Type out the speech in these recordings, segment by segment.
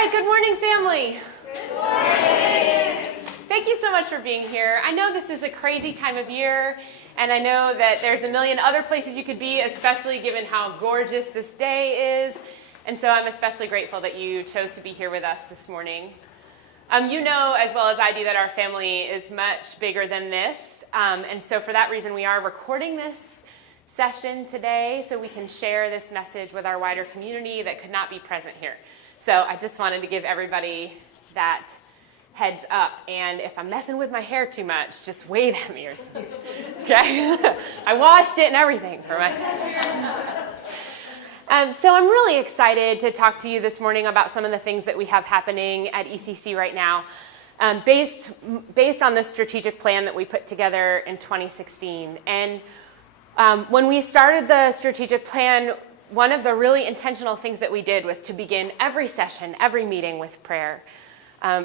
right, good morning, family. Good morning. Thank you so much for being here. I know this is a crazy time of year, and I know that there's a million other places you could be, especially given how gorgeous this day is. And so I'm especially grateful that you chose to be here with us this morning. You know as well as I do that our family is much bigger than this. And so for that reason, we are recording this session today so we can share this message with our wider community that could not be present here. So I just wanted to give everybody that heads up. And if I'm messing with my hair too much, just wave at me or something. Okay? I washed it and everything for my... So I'm really excited to talk to you this morning about some of the things that we have happening at ECC right now, based on the strategic plan that we put together in 2016. And when we started the strategic plan, one of the really intentional things that we did was to begin every session, every meeting with prayer,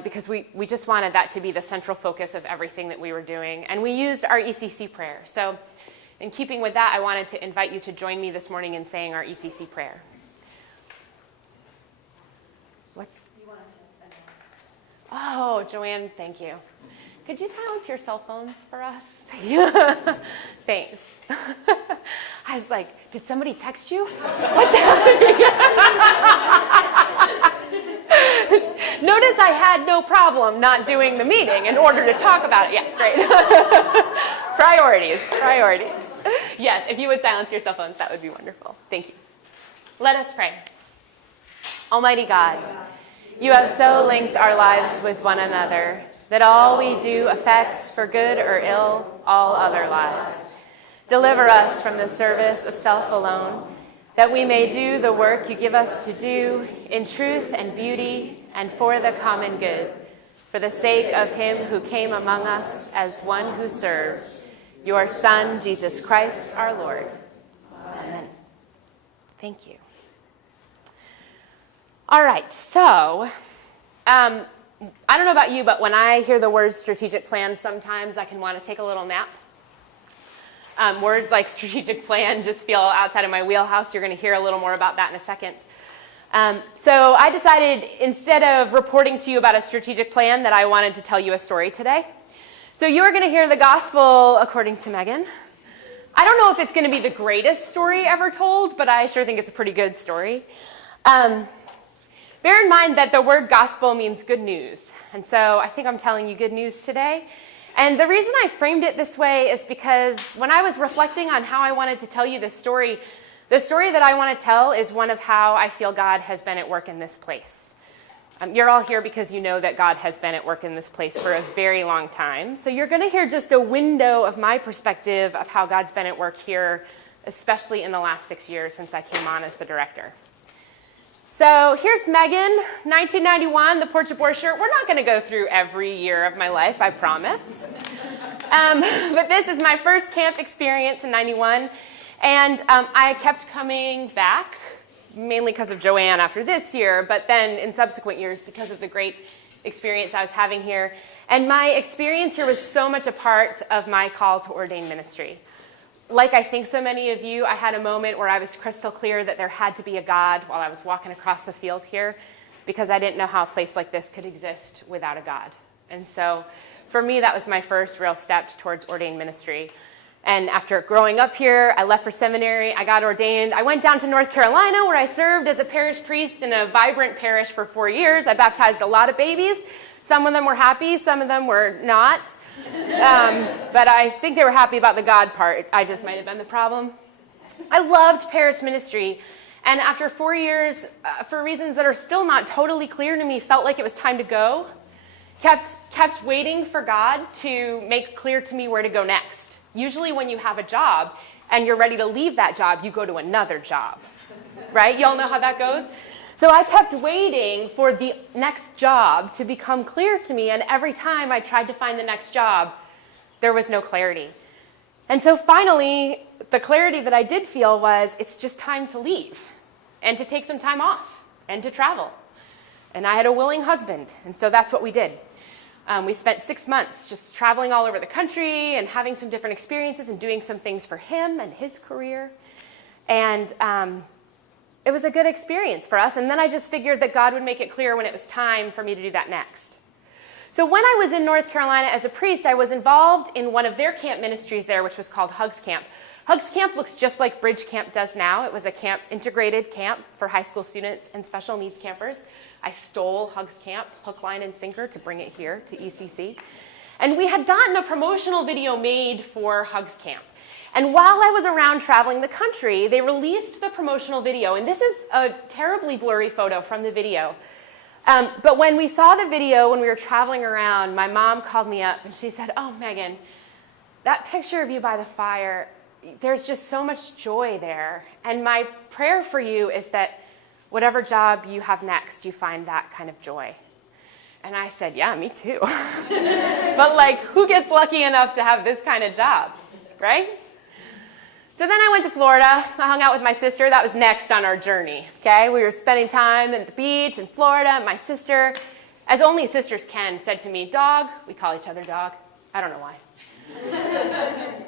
because we just wanted that to be the central focus of everything that we were doing. And we used our ECC prayer. So in keeping with that, I wanted to invite you to join me this morning in saying our ECC prayer. You wanted to announce. Oh, Joanne, thank you. Could you silence your cell phones for us? Thanks. I was like, did somebody text you? What's happening? Notice I had no problem not doing the meeting in order to talk about it. Yeah, great. Priorities. Yes, if you would silence your cell phones, that would be wonderful. Thank you. Let us pray. Almighty God, you have so linked our lives with one another that all we do affects, for good or ill, all other lives. Deliver us from the service of self alone, that we may do the work you give us to do in truth and beauty and for the common good, for the sake of him who came among us as one who serves, your Son, Jesus Christ, our Lord. Amen. Thank you. All right, so I don't know about you, but when I hear the word strategic plan, sometimes I can want to take a little nap. Words like strategic plan just feel outside of my wheelhouse. You're going to hear a little more about that in a second. So I decided, instead of reporting to you about a strategic plan, that I wanted to tell you a story today. So you are going to hear the gospel according to Megan. I don't know if it's going to be the greatest story ever told, but I sure think it's a pretty good story. Bear in mind that the word gospel means good news. And so I think I'm telling you good news today. And the reason I framed it this way is because when I was reflecting on how I wanted to tell you this story, the story that I want to tell is one of how I feel God has been at work in this place. You're all here because you know that God has been at work in this place for a very long time. So you're going to hear just a window of my perspective of how God's been at work here, especially in the last 6 years since I came on as the director. So here's Megan, 1991, the Porch of Boar shirt. We're not going to go through every year of my life, I promise. But this is my first camp experience in 91. And I kept coming back, mainly because of Joanne after this year, but then in subsequent years because of the great experience I was having here. And my experience here was so much a part of my call to ordained ministry. Like I think so many of you, I had a moment where I was crystal clear that there had to be a God while I was walking across the field here, because I didn't know how a place like this could exist without a God. And so for me, that was my first real step towards ordained ministry. And after growing up here, I left for seminary, I got ordained. I went down to North Carolina, where I served as a parish priest in a vibrant parish for 4 years. I baptized a lot of babies. Some of them were happy, some of them were not. But I think they were happy about the God part. I just might have been the problem. I loved parish ministry. And after 4 years, for reasons that are still not totally clear to me, felt like it was time to go. Kept waiting for God to make clear to me where to go next. Usually when you have a job and you're ready to leave that job, you go to another job, right? Y'all know how that goes? So I kept waiting for the next job to become clear to me, and every time I tried to find the next job, there was no clarity. And so finally, the clarity that I did feel was it's just time to leave and to take some time off and to travel. And I had a willing husband, and so that's what we did. We spent 6 months just traveling all over the country and having some different experiences and doing some things for him and his career. And it was a good experience for us. And then I just figured that God would make it clear when it was time for me to do that next. So when I was in North Carolina as a priest, I was involved in one of their camp ministries there, which was called Hugs Camp. Hugs Camp looks just like Bridge Camp does now. It was a camp, integrated camp for high school students and special needs campers. I stole Hugs Camp, hook, line, and sinker, to bring it here to ECC. And we had gotten a promotional video made for Hugs Camp. And while I was around traveling the country, they released the promotional video. And this is a terribly blurry photo from the video. But when we saw the video, when we were traveling around, my mom called me up and she said, "Oh, Megan, that picture of you by the fire, there's just so much joy there. And my prayer for you is that whatever job you have next, you find that kind of joy." And I said, "Yeah, me too." But like, who gets lucky enough to have this kind of job, right? So then I went to Florida. I hung out with my sister. That was next on our journey, okay? We were spending time at the beach in Florida. My sister, as only sisters can, said to me, "Dog," we call each other Dog. I don't know why.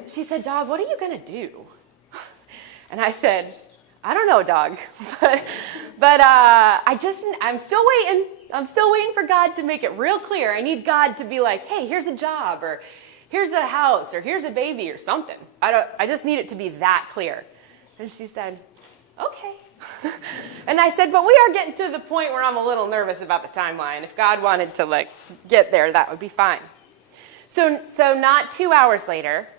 She said, "Dog, what are you going to do?" And I said, "I don't know, Dog." but I'm still waiting. I'm still waiting for God to make it real clear. I need God to be like, "Hey, here's a job," or "Here's a house," or "Here's a baby," or something. I just need it to be that clear. And she said, "Okay." And I said, "But we are getting to the point where I'm a little nervous about the timeline. If God wanted to like get there, that would be fine." So not 2 hours later,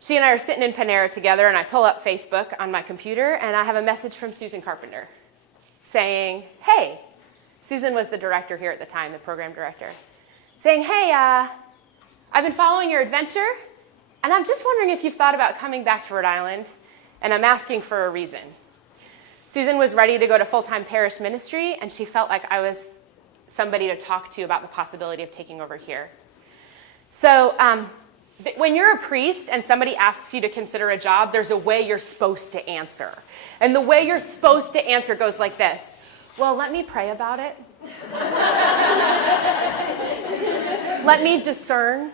she and I are sitting in Panera together, and I pull up Facebook on my computer, and I have a message from Susan Carpenter saying, "Hey," Susan was the director here at the time, the program director, saying, "Hey, I've been following your adventure, and I'm just wondering if you've thought about coming back to Rhode Island, and I'm asking for a reason." Susan was ready to go to full-time parish ministry, and she felt like I was somebody to talk to about the possibility of taking over here. So when you're a priest and somebody asks you to consider a job, there's a way you're supposed to answer. And the way you're supposed to answer goes like this: "Well, let me pray about it. Let me discern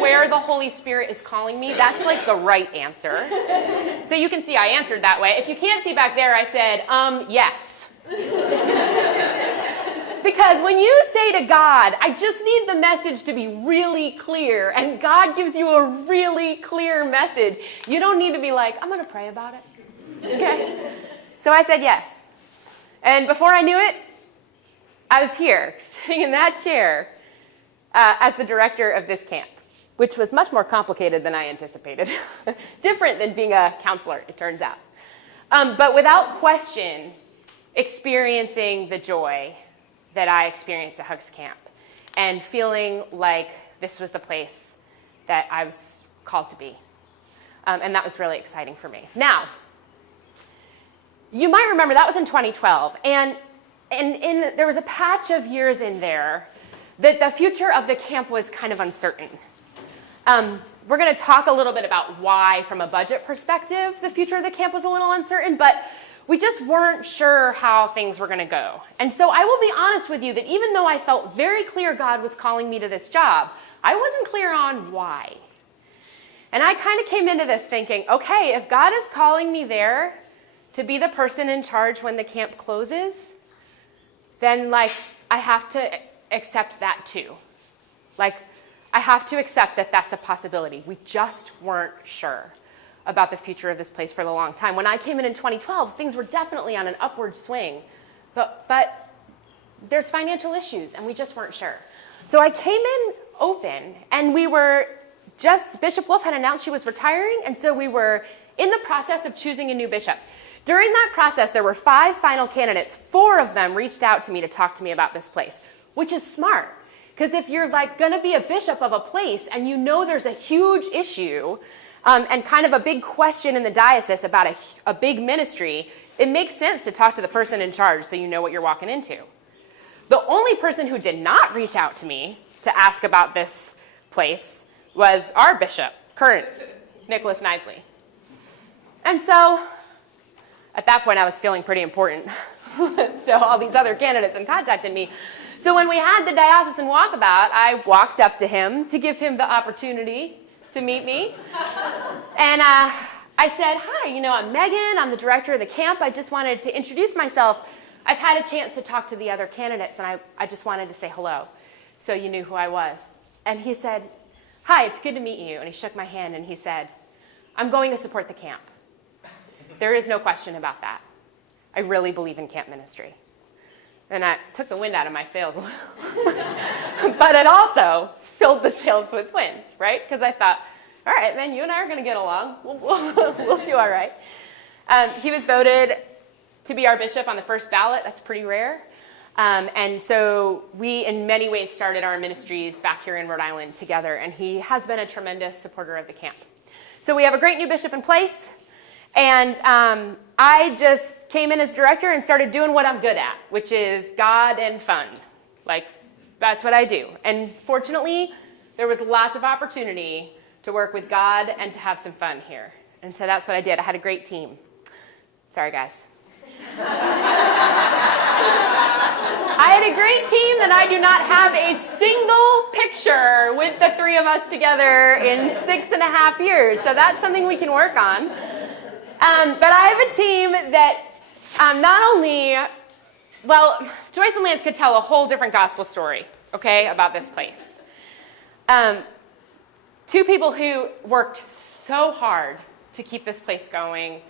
where the Holy Spirit is calling me." That's like the right answer. So you can see I answered that way. If you can't see back there, I said, yes. Because when you say to God, "I just need the message to be really clear," and God gives you a really clear message, you don't need to be like, "I'm going to pray about it." Okay? So I said yes. And before I knew it, I was here, sitting in that chair, as the director of this camp, which was much more complicated than I anticipated. Different than being a counselor, it turns out. But without question, experiencing the joy that I experienced at Hugs Camp and feeling like this was the place that I was called to be. And that was really exciting for me. Now, you might remember that was in 2012. And there was a patch of years in there that the future of the camp was kind of uncertain. We're going to talk a little bit about why, from a budget perspective, the future of the camp was a little uncertain, but we just weren't sure how things were going to go. And so I will be honest with you that even though I felt very clear God was calling me to this job, I wasn't clear on why. And I kind of came into this thinking, okay, if God is calling me there to be the person in charge when the camp closes, then like I have to accept that too. Like I have to accept that that's a possibility. We just weren't sure about the future of this place for a long time. When I came in 2012, things were definitely on an upward swing, but there's financial issues and we just weren't sure. So I came in open, and Bishop Wolf had announced she was retiring, and so we were in the process of choosing a new bishop. During that process, there were 5 final candidates. 4 of them reached out to me to talk to me about this place, which is smart. Because if you're like going to be a bishop of a place and you know there's a huge issue and kind of a big question in the diocese about a big ministry, it makes sense to talk to the person in charge so you know what you're walking into. The only person who did not reach out to me to ask about this place was our bishop, current Nicholas Knisley. And so at that point, I was feeling pretty important. So all these other candidates had contacted me. So when we had the diocesan walkabout, I walked up to him to give him the opportunity to meet me. And I said, hi, I'm Megan. I'm the director of the camp. I just wanted to introduce myself. I've had a chance to talk to the other candidates, and I just wanted to say hello so you knew who I was. And he said, hi, it's good to meet you. And he shook my hand, and he said, I'm going to support the camp. There is no question about that. I really believe in camp ministry. And that took the wind out of my sails a little. But it also filled the sails with wind, right? Because I thought, all right, man, you and I are going to get along. We'll do all right. He was voted to be our bishop on the first ballot. That's pretty rare. And so we, in many ways, started our ministries back here in Rhode Island together. And he has been a tremendous supporter of the camp. So we have a great new bishop in place. And I just came in as director and started doing what I'm good at, which is God and fund. Like, that's what I do. And fortunately, there was lots of opportunity to work with God and to have some fun here. And so that's what I did. I had a great team. Sorry, guys. I had a great team, and I do not have a single picture with the three of us together in 6.5 years. So that's something we can work on. But I have a team that not only, well, Joyce and Lance could tell a whole different gospel story, okay, about this place. Two people who worked so hard to keep this place going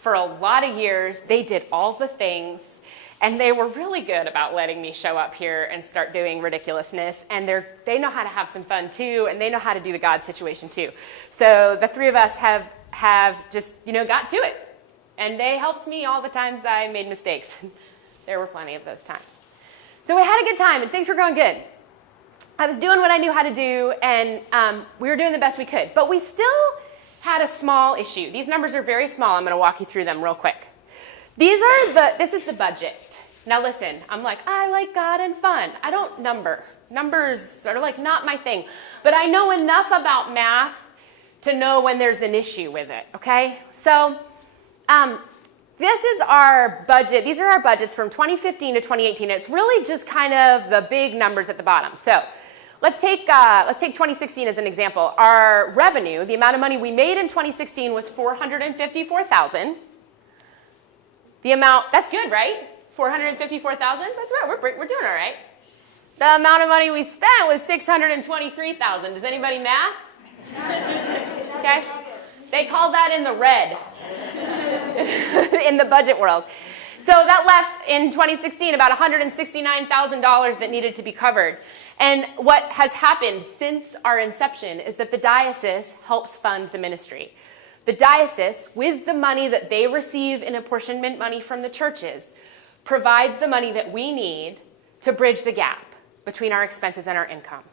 for a lot of years. They did all the things, and they were really good about letting me show up here and start doing ridiculousness, and they know how to have some fun too, and they know how to do the God situation too. So the three of us have just, got to it. And they helped me all the times I made mistakes. There were plenty of those times. So we had a good time, and things were going good. I was doing what I knew how to do, and we were doing the best we could. But we still had a small issue. These numbers are very small. I'm going to walk you through them real quick. This is the budget. Now listen, I'm like, I like God and fun. I don't number. Numbers are like not my thing. But I know enough about math to know when there's an issue with it, okay? So this is our budget. These are our budgets from 2015 to 2018. It's really just kind of the big numbers at the bottom. So let's take 2016 as an example. Our revenue, the amount of money we made in 2016 was $454,000. The amount, that's good, right? $454,000, that's right, we're doing all right. The amount of money we spent was $623,000. Does anybody math? Okay? They call that in the red in the budget world. So that left in 2016 about $169,000 that needed to be covered. And what has happened since our inception is that the diocese helps fund the ministry. The diocese, with the money that they receive in apportionment money from the churches, provides the money that we need to bridge the gap between our expenses and our income.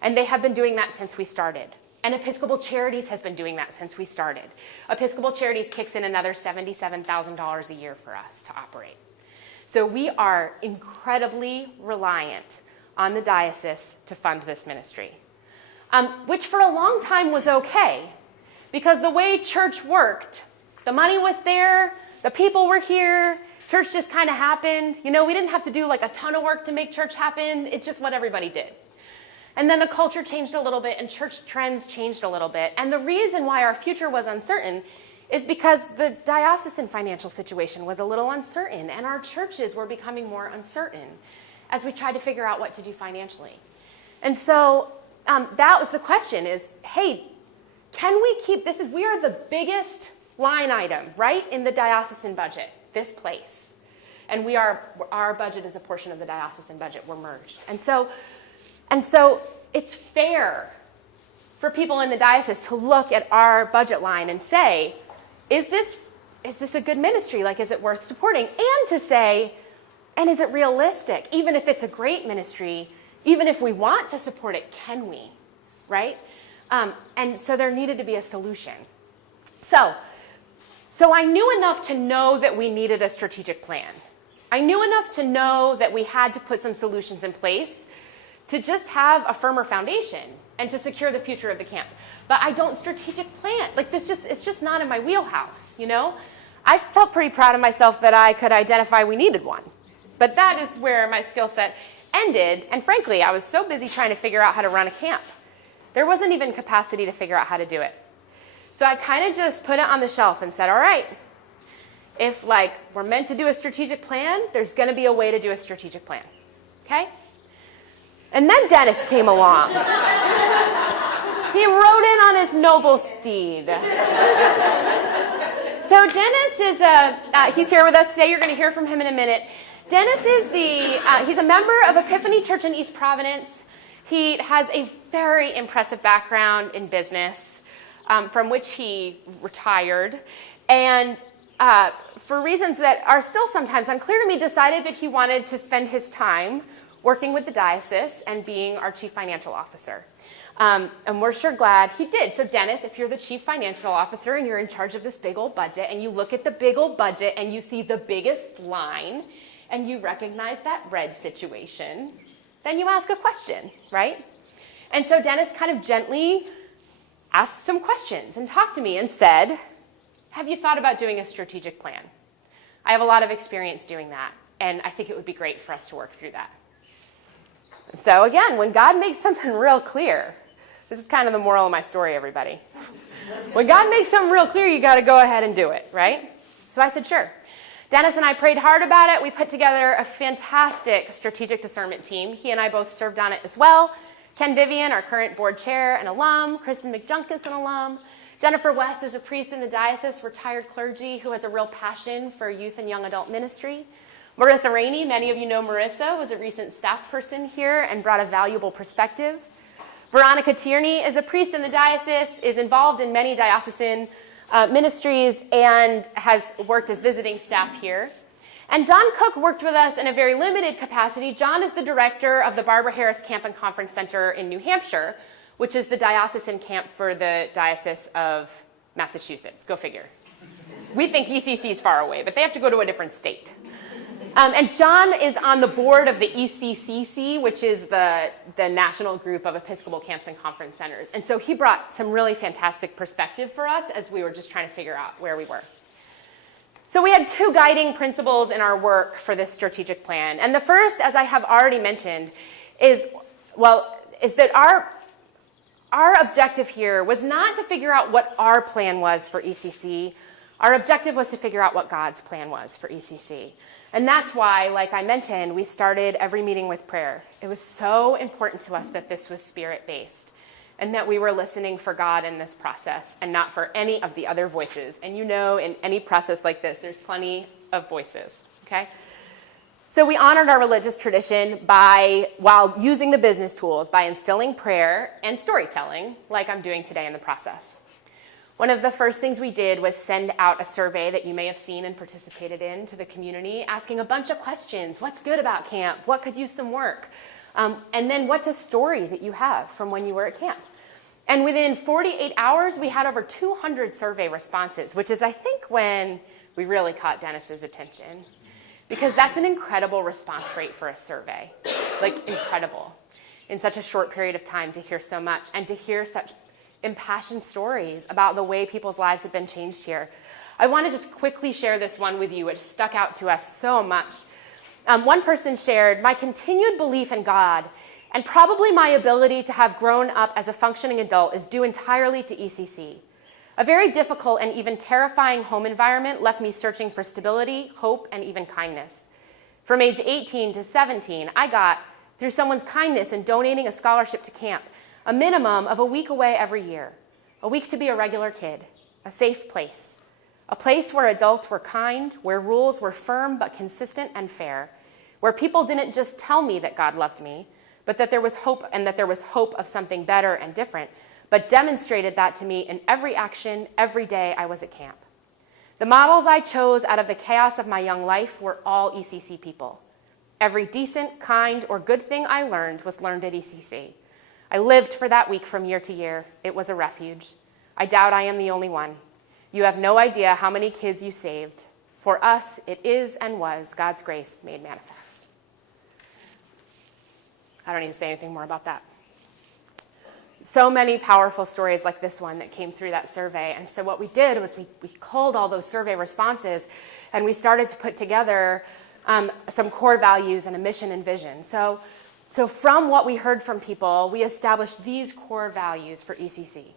And they have been doing that since we started. And Episcopal Charities has been doing that since we started. Episcopal Charities kicks in another $77,000 a year for us to operate. So we are incredibly reliant on the diocese to fund this ministry, which for a long time was okay, because the way church worked, the money was there, the people were here, church just kind of happened. We didn't have to do like a ton of work to make church happen. It's just what everybody did. And then the culture changed a little bit, and church trends changed a little bit. And the reason why our future was uncertain is because the diocesan financial situation was a little uncertain, and our churches were becoming more uncertain as we tried to figure out what to do financially. And so that was the question is, hey, can we keep this? We are the biggest line item, right, in the diocesan budget, this place. And our budget is a portion of the diocesan budget. We're merged. And so it's fair for people in the diocese to look at our budget line and say, is this a good ministry? Like, is it worth supporting? And to say, and is it realistic? Even if it's a great ministry, even if we want to support it, can we? Right? And so there needed to be a solution. So I knew enough to know that we needed a strategic plan. I knew enough to know that we had to put some solutions in place to just have a firmer foundation and to secure the future of the camp. But I don't strategic plan. Like it's just not in my wheelhouse, I felt pretty proud of myself that I could identify we needed one. But that is where my skill set ended. And frankly, I was so busy trying to figure out how to run a camp. There wasn't even capacity to figure out how to do it. So I kind of just put it on the shelf and said, all right, if we're meant to do a strategic plan, there's going to be a way to do a strategic plan, okay? And then Dennis came along. He rode in on his noble steed. So Dennis is he's here with us today. You're going to hear from him in a minute. Dennis is he's a member of Epiphany Church in East Providence. He has a very impressive background in business, from which he retired. And for reasons that are still sometimes unclear to me, decided that he wanted to spend his time working with the diocese and being our chief financial officer. And we're sure glad he did. So Dennis, if you're the chief financial officer and you're in charge of this big old budget, and you look at the big old budget and you see the biggest line, and you recognize that red situation, then you ask a question, right? And so Dennis kind of gently asked some questions and talked to me and said, have you thought about doing a strategic plan? I have a lot of experience doing that, and I think it would be great for us to work through that. And so again, when God makes something real clear, this is kind of the moral of my story, everybody. When God makes something real clear, you got to go ahead and do it, right? So I said, sure. Dennis and I prayed hard about it. We put together a fantastic strategic discernment team. He and I both served on it as well. Ken Vivian, our current board chair and alum. Kristen McJunkus, an alum. Jennifer West is a priest in the diocese, retired clergy who has a real passion for youth and young adult ministry. Marissa Rainey, many of you know Marissa, was a recent staff person here and brought a valuable perspective. Veronica Tierney is a priest in the diocese, is involved in many diocesan ministries, and has worked as visiting staff here. And John Cook worked with us in a very limited capacity. John is the director of the Barbara Harris Camp and Conference Center in New Hampshire, which is the diocesan camp for the Diocese of Massachusetts. Go figure. We think ECC is far away, but they have to go to a different state. And John is on the board of the ECC, which is the national group of Episcopal Camps and Conference Centers. And so he brought some really fantastic perspective for us as we were just trying to figure out where we were. So we had two guiding principles in our work for this strategic plan. And the first, as I have already mentioned, is that our objective here was not to figure out what our plan was for ECC. Our objective was to figure out what God's plan was for ECC. And that's why, like I mentioned, we started every meeting with prayer. It was so important to us that this was spirit-based and that we were listening for God in this process and not for any of the other voices. And you know, in any process like this, there's plenty of voices, okay? So we honored our religious tradition while using the business tools, by instilling prayer and storytelling, like I'm doing today in the process. One of the first things we did was send out a survey that you may have seen and participated in to the community, asking a bunch of questions. What's good about camp? What could use some work? And then what's a story that you have from when you were at camp? And within 48 hours, we had over 200 survey responses, which is, I think, when we really caught Dennis's attention. Because that's an incredible response rate for a survey. Like, incredible. In such a short period of time to hear so much and to hear such impassioned stories about the way people's lives have been changed here. I want to just quickly share this one with you, which stuck out to us so much. One person shared, "My continued belief in God and probably my ability to have grown up as a functioning adult is due entirely to ECC. A very difficult and even terrifying home environment left me searching for stability, hope, and even kindness. From age 18 to 17, I got, through someone's kindness in donating a scholarship to camp, a minimum of a week away every year, a week to be a regular kid, a safe place, a place where adults were kind, where rules were firm but consistent and fair, where people didn't just tell me that God loved me, but that there was hope and that there was hope of something better and different, but demonstrated that to me in every action, every day I was at camp. The models I chose out of the chaos of my young life were all ECC people. Every decent, kind, or good thing I learned was learned at ECC. I lived for that week from year to year. It was a refuge. I doubt I am the only one. You have no idea how many kids you saved. For us, it is and was God's grace made manifest." I don't need to say anything more about that. So many powerful stories like this one that came through that survey. And so what we did was we culled all those survey responses and we started to put together some core values and a mission and vision. So from what we heard from people, we established these core values for ECC.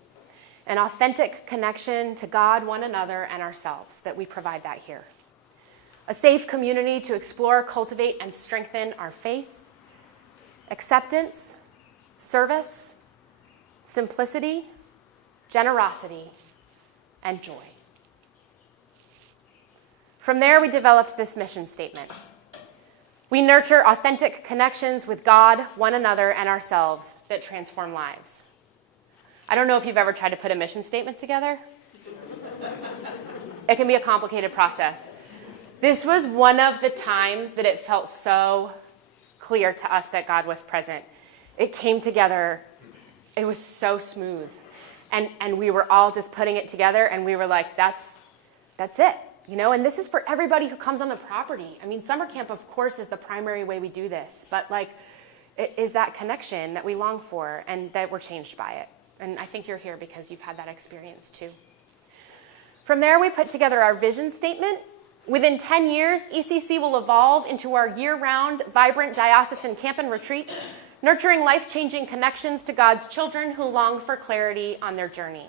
an authentic connection to God, one another, and ourselves, that we provide that here. A safe community to explore, cultivate, and strengthen our faith. Acceptance, service, simplicity, generosity, and joy. From there, we developed this mission statement. We nurture authentic connections with God, one another, and ourselves that transform lives. I don't know if you've ever tried to put a mission statement together. It can be a complicated process. This was one of the times that it felt so clear to us that God was present. It came together. It was so smooth. And we were all just putting it together, and we were like, that's it. You know, and this is for everybody who comes on the property. I mean, summer camp, of course, is the primary way we do this, but like, it is that connection that we long for and that we're changed by it. And I think you're here because you've had that experience too. From there, we put together our vision statement. Within 10 years, ECC will evolve into our year-round, vibrant diocesan camp and retreat, nurturing life-changing connections to God's children who long for clarity on their journey.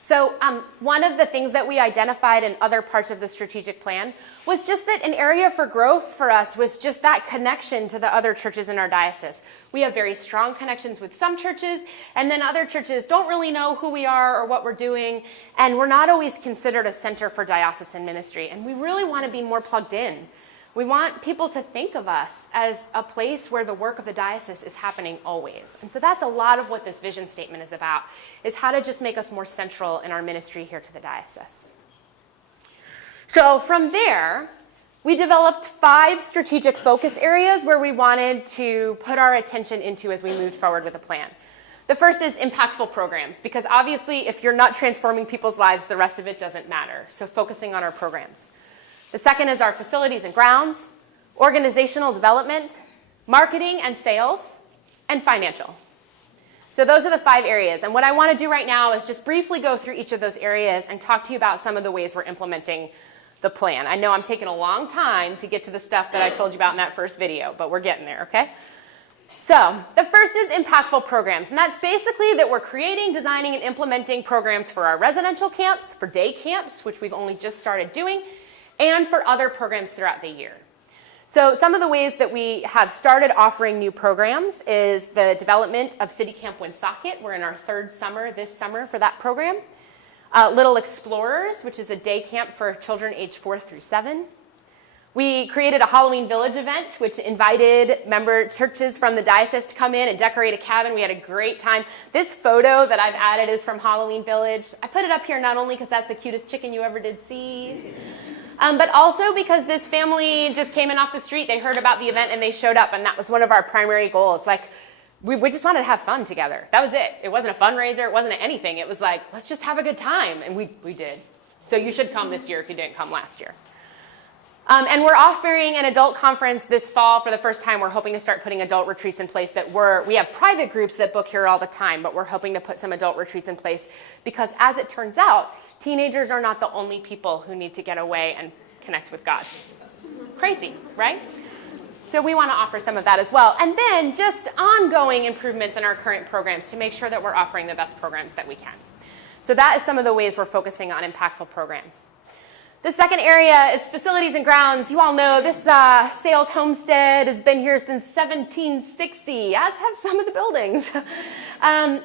So one of the things that we identified in other parts of the strategic plan was just that an area for growth for us was just that connection to the other churches in our diocese. We have very strong connections with some churches, and then other churches don't really know who we are or what we're doing, and we're not always considered a center for diocesan ministry, and we really want to be more plugged in. We want people to think of us as a place where the work of the diocese is happening always. And so that's a lot of what this vision statement is about, is how to just make us more central in our ministry here to the diocese. So from there, we developed 5 strategic focus areas where we wanted to put our attention into as we moved forward with the plan. The first is impactful programs, because obviously if you're not transforming people's lives, the rest of it doesn't matter. So focusing on our programs. The second is our facilities and grounds, organizational development, marketing and sales, and financial. So those are the 5 areas. And what I want to do right now is just briefly go through each of those areas and talk to you about some of the ways we're implementing the plan. I know I'm taking a long time to get to the stuff that I told you about in that first video, but we're getting there, okay? So the first is impactful programs, and that's basically that we're creating, designing, and implementing programs for our residential camps, for day camps, which we've only just started doing, and for other programs throughout the year. So some of the ways that we have started offering new programs is the development of City Camp Woonsocket. We're in our 3rd summer this summer for that program. Little Explorers, which is a day camp for children aged 4 through 7. We created a Halloween Village event, which invited member churches from the diocese to come in and decorate a cabin. We had a great time. This photo that I've added is from Halloween Village. I put it up here not only because that's the cutest chicken you ever did see, but also because this family just came in off the street. They heard about the event and they showed up, and that was one of our primary goals. Like, we just wanted to have fun together. That was it. It wasn't a fundraiser. It wasn't anything. It was like, let's just have a good time, and we did. So you should come this year if you didn't come last year. And we're offering an adult conference this fall for the first time. We're hoping to start putting adult retreats in place we have private groups that book here all the time, but we're hoping to put some adult retreats in place because, as it turns out, teenagers are not the only people who need to get away and connect with God. Crazy, right? So we want to offer some of that as well. And then just ongoing improvements in our current programs to make sure that we're offering the best programs that we can. So that is some of the ways we're focusing on impactful programs. The second area is facilities and grounds. You all know this Sales Homestead has been here since 1760, as have some of the buildings,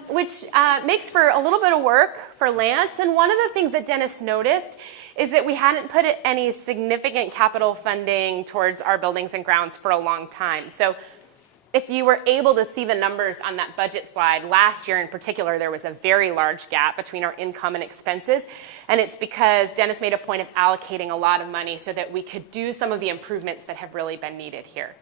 which makes for a little bit of work for Lance. And one of the things that Dennis noticed is that we hadn't put any significant capital funding towards our buildings and grounds for a long time. So if you were able to see the numbers on that budget slide, last year in particular, there was a very large gap between our income and expenses. And it's because Dennis made a point of allocating a lot of money so that we could do some of the improvements that have really been needed here.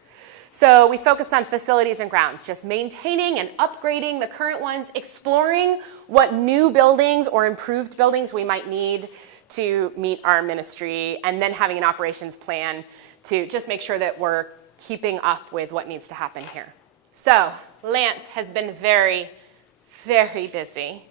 So we focused on facilities and grounds, just maintaining and upgrading the current ones, exploring what new buildings or improved buildings we might need to meet our ministry, and then having an operations plan to just make sure that we're keeping up with what needs to happen here. So Lance has been very, very busy.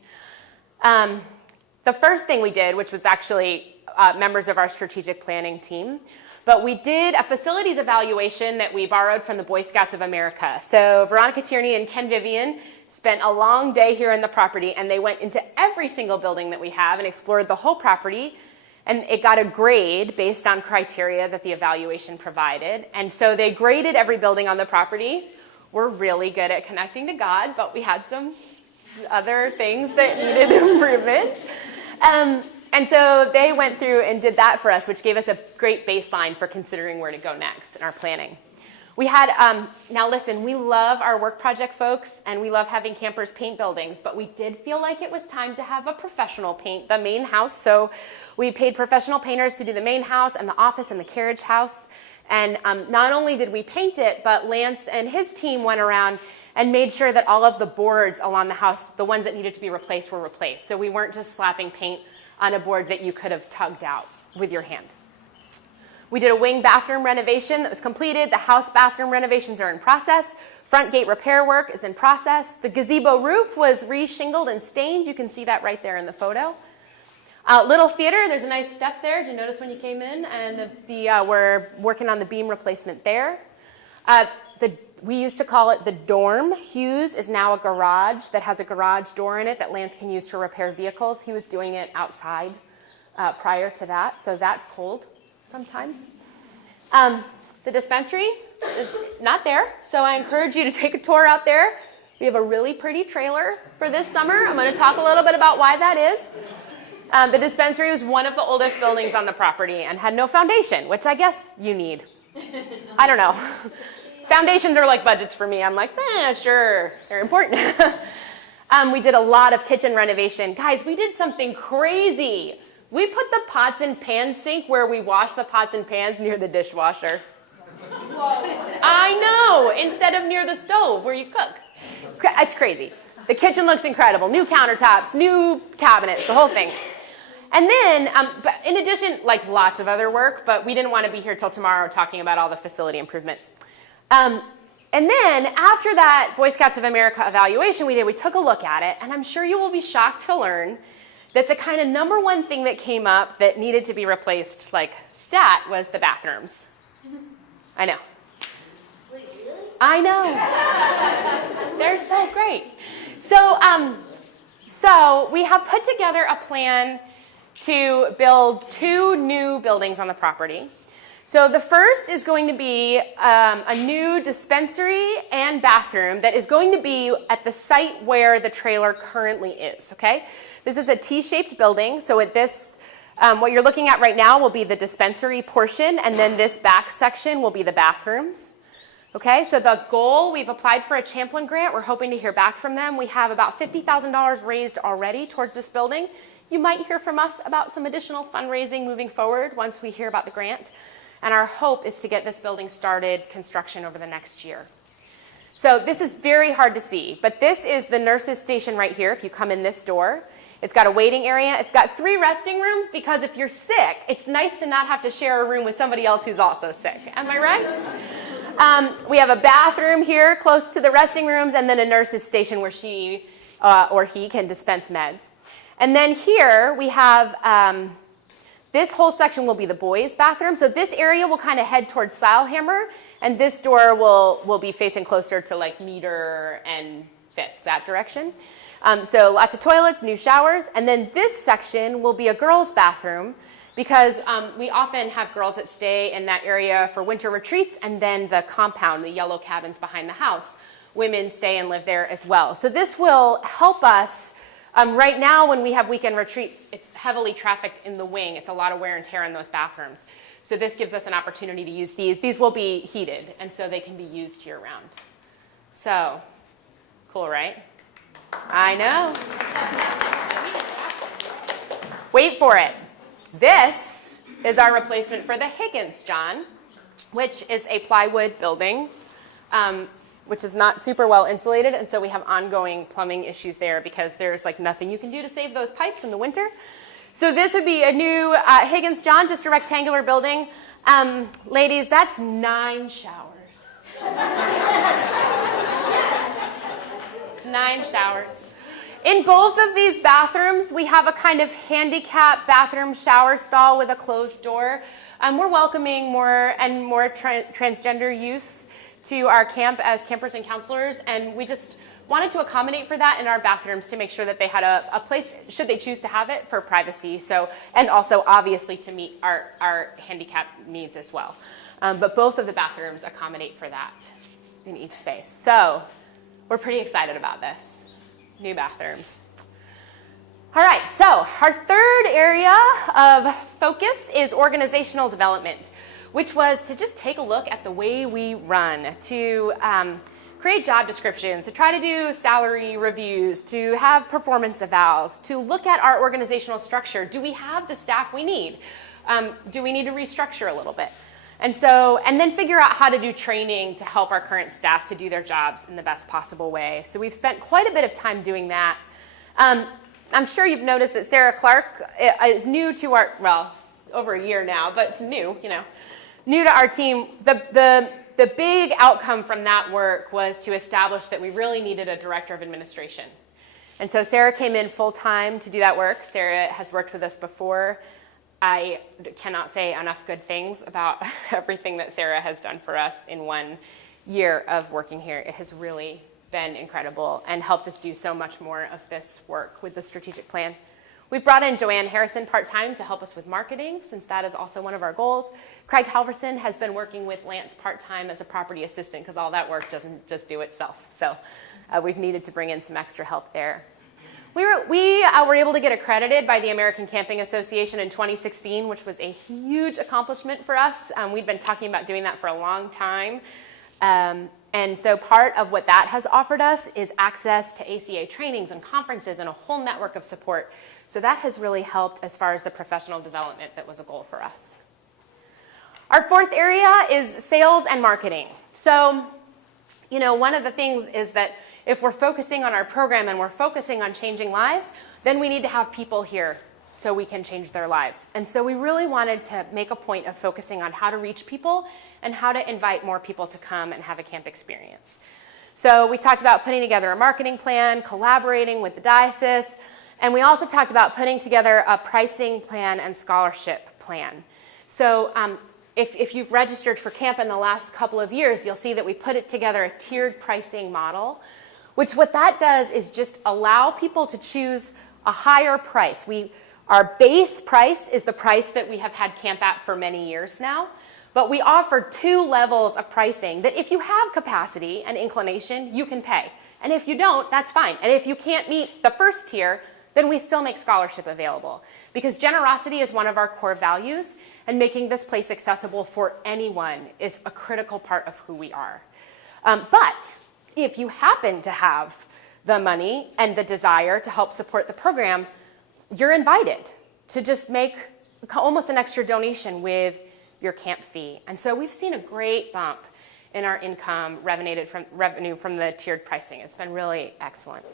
The first thing we did, which was actually members of our strategic planning team, But we did a facilities evaluation that we borrowed from the Boy Scouts of America. So Veronica Tierney and Ken Vivian spent a long day here in the property, and they went into every single building that we have and explored the whole property. And it got a grade based on criteria that the evaluation provided. And so they graded every building on the property. We're really good at connecting to God, but we had some other things that needed improvement. And so they went through and did that for us, which gave us a great baseline for considering where to go next in our planning. We had, now listen, we love our work project folks, and we love having campers paint buildings, but we did feel like it was time to have a professional paint the main house. So we paid professional painters to do the main house and the office and the carriage house. And not only did we paint it, but Lance and his team went around and made sure that all of the boards along the house, the ones that needed to be replaced, were replaced. So we weren't just slapping paint on a board that you could have tugged out with your hand. We did a wing bathroom renovation that was completed. The house bathroom renovations are in process. Front gate repair work is in process. The gazebo roof was re-shingled and stained. You can see that right there in the photo. Little theater, there's a nice step there. Did you notice when you came in? And we're working on the beam replacement there. We used to call it the dorm. Hughes is now a garage that has a garage door in it that Lance can use to repair vehicles. He was doing it outside prior to that, so that's cold sometimes. The dispensary is not there, so I encourage you to take a tour out there. We have a really pretty trailer for this summer. I'm going to talk a little bit about why that is. The dispensary was one of the oldest buildings on the property and had no foundation, which I guess you need. I don't know. Foundations are like budgets for me. I'm like, sure, they're important. We did a lot of kitchen renovation. Guys, we did something crazy. We put the pots and pans sink where we wash the pots and pans near the dishwasher. Whoa. I know, instead of near the stove where you cook. It's crazy. The kitchen looks incredible. New countertops, new cabinets, the whole thing. And then, but in addition, like lots of other work, but we didn't want to be here till tomorrow talking about all the facility improvements. And then after that Boy Scouts of America evaluation we took a look at it, and I'm sure you will be shocked to learn that the kind of number one thing that came up that needed to be replaced, like stat, was the bathrooms. I know. Wait, really? I know. They're so great. So we have put together a plan to build 2 new buildings on the property. So the first is going to be a new dispensary and bathroom that is going to be at the site where the trailer currently is, okay? This is a T-shaped building, so at this, what you're looking at right now will be the dispensary portion, and then this back section will be the bathrooms. Okay, so the goal, we've applied for a Champlin grant. We're hoping to hear back from them. We have about $50,000 raised already towards this building. You might hear from us about some additional fundraising moving forward once we hear about the grant. And our hope is to get this building started construction over the next year. So this is very hard to see, but this is the nurse's station right here if you come in this door. It's got a waiting area. It's got 3 resting rooms because if you're sick, it's nice to not have to share a room with somebody else who's also sick. Am I right? We have a bathroom here close to the resting rooms, and then a nurse's station where she or he can dispense meds. And then here we have this whole section will be the boys' bathroom. So this area will kind of head towards Silehammer, and this door will be facing closer to like Meter and Fisk, that direction. So lots of toilets, new showers, and then this section will be a girls' bathroom because we often have girls that stay in that area for winter retreats, and then the compound, the yellow cabins behind the house, women stay and live there as well. So this will help us. Right now, when we have weekend retreats, it's heavily trafficked in the wing. It's a lot of wear and tear in those bathrooms. So this gives us an opportunity to use these. These will be heated, and so they can be used year-round. So, cool, right? I know. Wait for it. This is our replacement for the Higgins John, which is a plywood building. Which is not super well insulated, and so we have ongoing plumbing issues there because there's like nothing you can do to save those pipes in the winter. So this would be a new Higgins John, just a rectangular building. Ladies, that's 9 showers. It's 9 showers. In both of these bathrooms, we have a kind of handicap bathroom shower stall with a closed door. We're welcoming more and more transgender youth to our camp as campers and counselors, and we just wanted to accommodate for that in our bathrooms to make sure that they had a place, should they choose to have it, for privacy. So, and also obviously to meet our handicap needs as well. But both of the bathrooms accommodate for that in each space. So we're pretty excited about this. New bathrooms. All right, so our third area of focus is organizational development, which was to just take a look at the way we run, to create job descriptions, to try to do salary reviews, to have performance evals, to look at our organizational structure. Do we have the staff we need? Do we need to restructure a little bit? And then figure out how to do training to help our current staff to do their jobs in the best possible way. So we've spent quite a bit of time doing that. I'm sure you've noticed that Sarah Clark is new to our, well, over a year now, but it's new, new to our team. The big outcome from that work was to establish that we really needed a director of administration. And so Sarah came in full time to do that work. Sarah has worked with us before. I cannot say enough good things about everything that Sarah has done for us in 1 year of working here. It has really been incredible and helped us do so much more of this work with the strategic plan. We've brought in Joanne Harrison part-time to help us with marketing, since that is also one of our goals. Craig Halverson has been working with Lance part-time as a property assistant, because all that work doesn't just do itself. So we've needed to bring in some extra help there. We were able to get accredited by the American Camping Association in 2016, which was a huge accomplishment for us. We'd been talking about doing that for a long time. And so part of what that has offered us is access to ACA trainings and conferences and a whole network of support. So that has really helped as far as the professional development that was a goal for us. Our fourth area is sales and marketing. So, one of the things is that if we're focusing on our program and we're focusing on changing lives, then we need to have people here so we can change their lives. And so we really wanted to make a point of focusing on how to reach people and how to invite more people to come and have a camp experience. So we talked about putting together a marketing plan, collaborating with the diocese, and we also talked about putting together a pricing plan and scholarship plan. So if you've registered for camp in the last couple of years, you'll see that we put it together a tiered pricing model, which what that does is just allow people to choose a higher price. Our base price is the price that we have had camp at for many years now, but we offer 2 levels of pricing that if you have capacity and inclination, you can pay. And if you don't, that's fine. And if you can't meet the first tier, then we still make scholarship available, because generosity is one of our core values, and making this place accessible for anyone is a critical part of who we are. But if you happen to have the money and the desire to help support the program, you're invited to just make almost an extra donation with your camp fee. And so we've seen a great bump in our income revenue from the tiered pricing. It's been really excellent.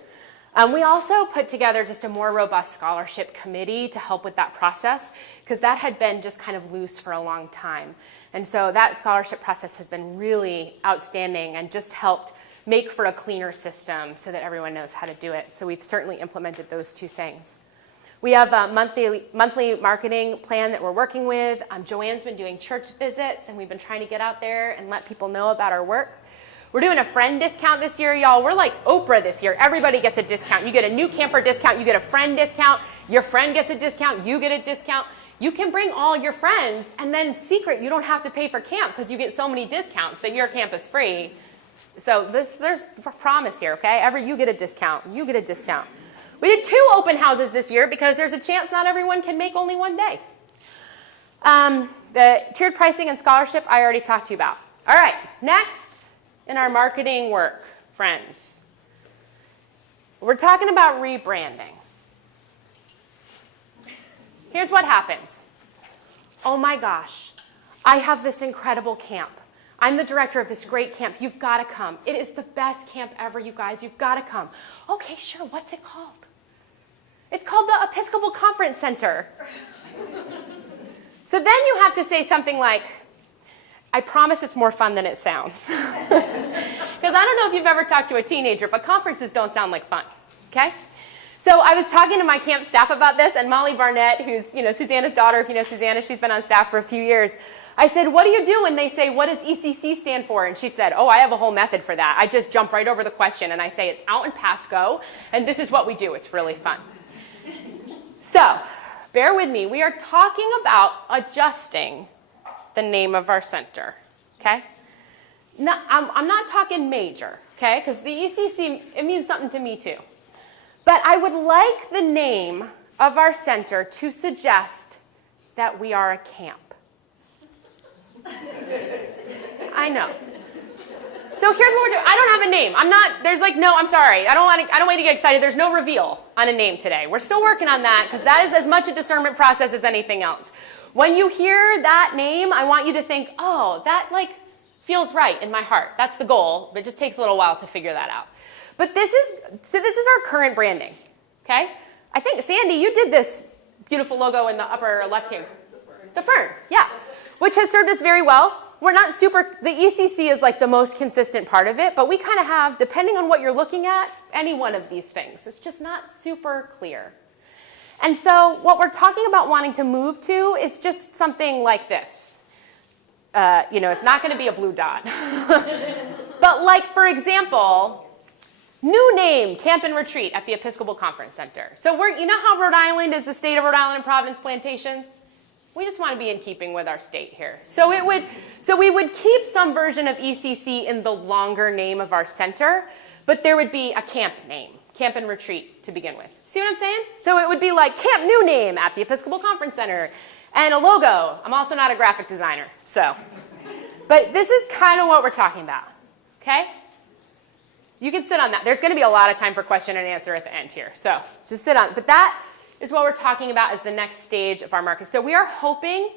We also put together just a more robust scholarship committee to help with that process, because that had been just kind of loose for a long time. And so that scholarship process has been really outstanding and just helped make for a cleaner system so that everyone knows how to do it. So we've certainly implemented those 2 things. We have a monthly marketing plan that we're working with. Joanne's been doing church visits, and we've been trying to get out there and let people know about our work. We're doing a friend discount this year, y'all. We're like Oprah this year. Everybody gets a discount. You get a new camper discount. You get a friend discount. Your friend gets a discount. You get a discount. You can bring all your friends, and then secret, you don't have to pay for camp because you get so many discounts that your camp is free. So there's a promise here, okay? You get a discount. You get a discount. We did 2 open houses this year because there's a chance not everyone can make only one day. The tiered pricing and scholarship I already talked to you about. All right, next in our marketing work, friends, we're talking about rebranding. Here's what happens. Oh my gosh, I have this incredible camp. I'm the director of this great camp. You've got to come. It is the best camp ever, you guys. You've got to come. Okay, sure. What's it called? It's called the Episcopal Conference Center. So then you have to say something like, I promise it's more fun than it sounds. Because I don't know if you've ever talked to a teenager, but conferences don't sound like fun, okay? So I was talking to my camp staff about this, and Molly Barnett, who's Susanna's daughter, if you know Susanna, she's been on staff for a few years. I said, what do you do when they say, what does ECC stand for? And she said, oh, I have a whole method for that. I just jump right over the question, and I say, it's out in Pasco, and this is what we do. It's really fun. So bear with me. We are talking about adjusting the name of our center, okay? No, I'm not talking major, okay? Because the ECC, it means something to me too. But I would like the name of our center to suggest that we are a camp. I know. So here's what we're doing. I don't have a name. I'm sorry. I don't want you to get excited. There's no reveal on a name today. We're still working on that because that is as much a discernment process as anything else. When you hear that name, I want you to think, oh, that feels right in my heart. That's the goal, but it just takes a little while to figure that out. But this is our current branding, okay? I think, Sandy, you did this beautiful logo in the upper left here. The fern, yeah, which has served us very well. We're not the ECC is the most consistent part of it, but we kind of have, depending on what you're looking at, any one of these things. It's just not super clear. And so what we're talking about wanting to move to is just something like this. It's not going to be a blue dot. But for example, new name, Camp and Retreat at the Episcopal Conference Center. So you know how Rhode Island is the state of Rhode Island and Providence Plantations? We just want to be in keeping with our state here. So we would keep some version of ECC in the longer name of our center, but there would be a camp name, Camp and Retreat to begin with. See what I'm saying? So it would be Camp New Name at the Episcopal Conference Center, and a logo. I'm also not a graphic designer, but this is kind of what we're talking about, okay? You can sit on that. There's going to be a lot of time for question and answer at the end here, so just sit on. But that is what we're talking about as the next stage of our market. So we are hoping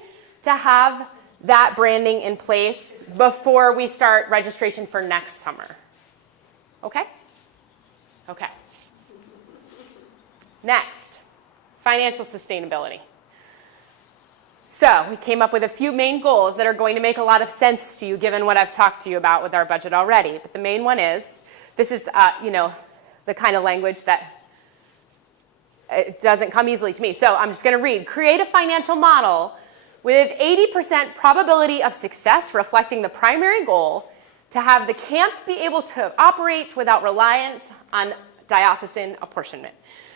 to have that branding in place before we start registration for next summer. Okay? Okay. Next, financial sustainability. So we came up with a few main goals that are going to make a lot of sense to you given what I've talked to you about with our budget already. But the main one is, this is the kind of language that it doesn't come easily to me. So I'm just going to read. Create a financial model with 80% probability of success reflecting the primary goal to have the camp be able to operate without reliance on diocesan apportionment.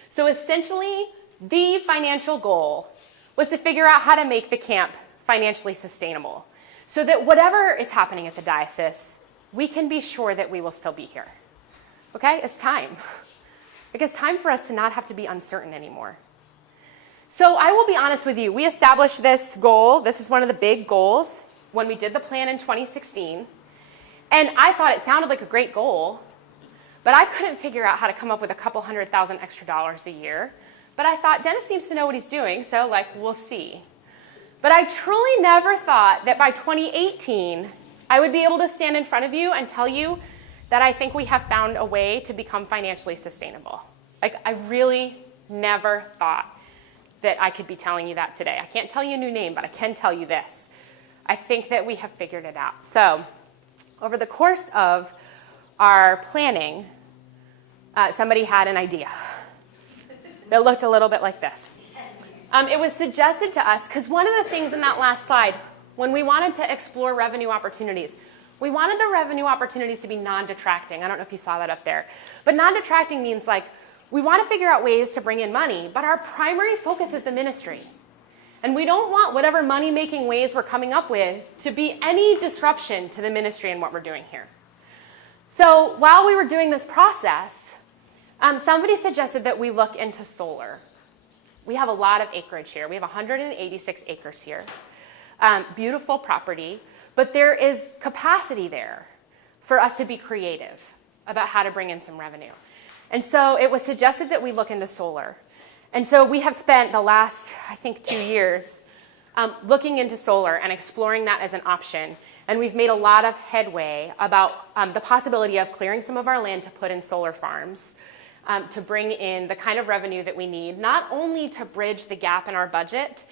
So essentially, the financial goal was to figure out how to make the camp financially sustainable so that whatever is happening at the diocese, we can be sure that we will still be here. Okay? It's time. It's time for us to not have to be uncertain anymore. So I will be honest with you. We established this goal. This is one of the big goals when we did the plan in 2016. And I thought it sounded like a great goal, but I couldn't figure out how to come up with a couple $100,000 extra a year. But I thought, Dennis seems to know what he's doing, so we'll see. But I truly never thought that by 2018, I would be able to stand in front of you and tell you that I think we have found a way to become financially sustainable. I really never thought that I could be telling you that today. I can't tell you a new name, but I can tell you this. I think that we have figured it out. So over the course of our planning, somebody had an idea that looked a little bit like this. It was suggested to us, because one of the things in that last slide, when we wanted to explore revenue opportunities, we wanted the revenue opportunities to be non-detracting. I don't know if you saw that up there. But non-detracting means we want to figure out ways to bring in money, but our primary focus is the ministry. And we don't want whatever money-making ways we're coming up with to be any disruption to the ministry and what we're doing here. So while we were doing this process, somebody suggested that we look into solar. We have a lot of acreage here. We have 186 acres here. Beautiful property. But there is capacity there for us to be creative about how to bring in some revenue. And so it was suggested that we look into solar. And so we have spent the last, 2 years looking into solar and exploring that as an option. And we've made a lot of headway about the possibility of clearing some of our land to put in solar farms to bring in the kind of revenue that we need, not only to bridge the gap in our budget,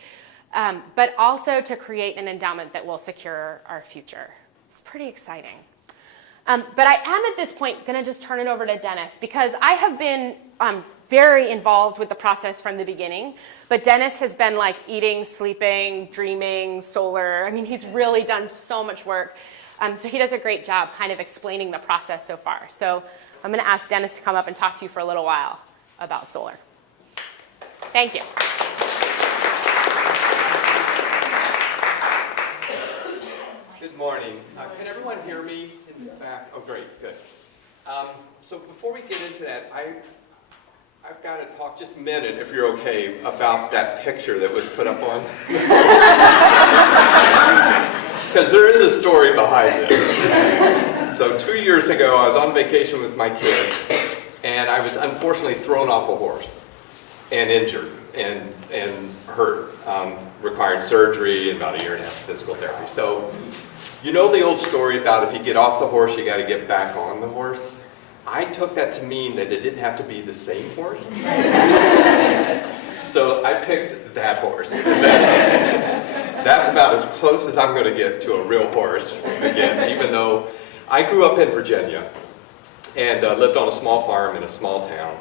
but also to create an endowment that will secure our future. It's pretty exciting. But I am at this point going to just turn it over to Dennis because I have been very involved with the process from the beginning. But Dennis has been like eating, sleeping, dreaming, solar. I mean, he's really done so much work. So he does a great job kind of explaining the process so far. So I'm going to ask Dennis to come up and talk to you for a little while about solar. Thank you. Good morning. Can everyone hear me in the back? Oh, great, good. So before we get into that, I've got to talk just a minute, if you're okay, about that picture that was put up on. Because there is a story behind this. So 2 years ago, I was on vacation with my kids, and I was unfortunately thrown off a horse and injured and hurt. Required surgery and about a year and a half of physical therapy. So you know the old story about if you get off the horse, you got to get back on the horse? I took that to mean that it didn't have to be the same horse. So I picked that horse. That's about as close as I'm going to get to a real horse again, even though I grew up in Virginia and lived on a small farm in a small town.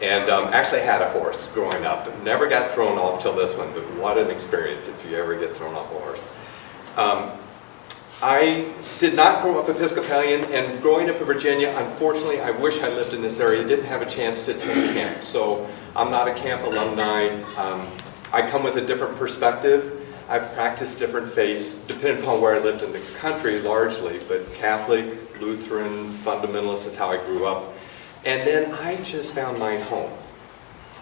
And actually had a horse growing up. Never got thrown off till this one, but what an experience if you ever get thrown off a horse. I did not grow up Episcopalian, and growing up in Virginia, unfortunately, I wish I lived in this area, didn't have a chance to attend camp. So I'm not a camp alumni. I come with a different perspective. I've practiced different faiths, depending upon where I lived in the country largely, but Catholic, Lutheran, fundamentalist is how I grew up. And then I just found my home.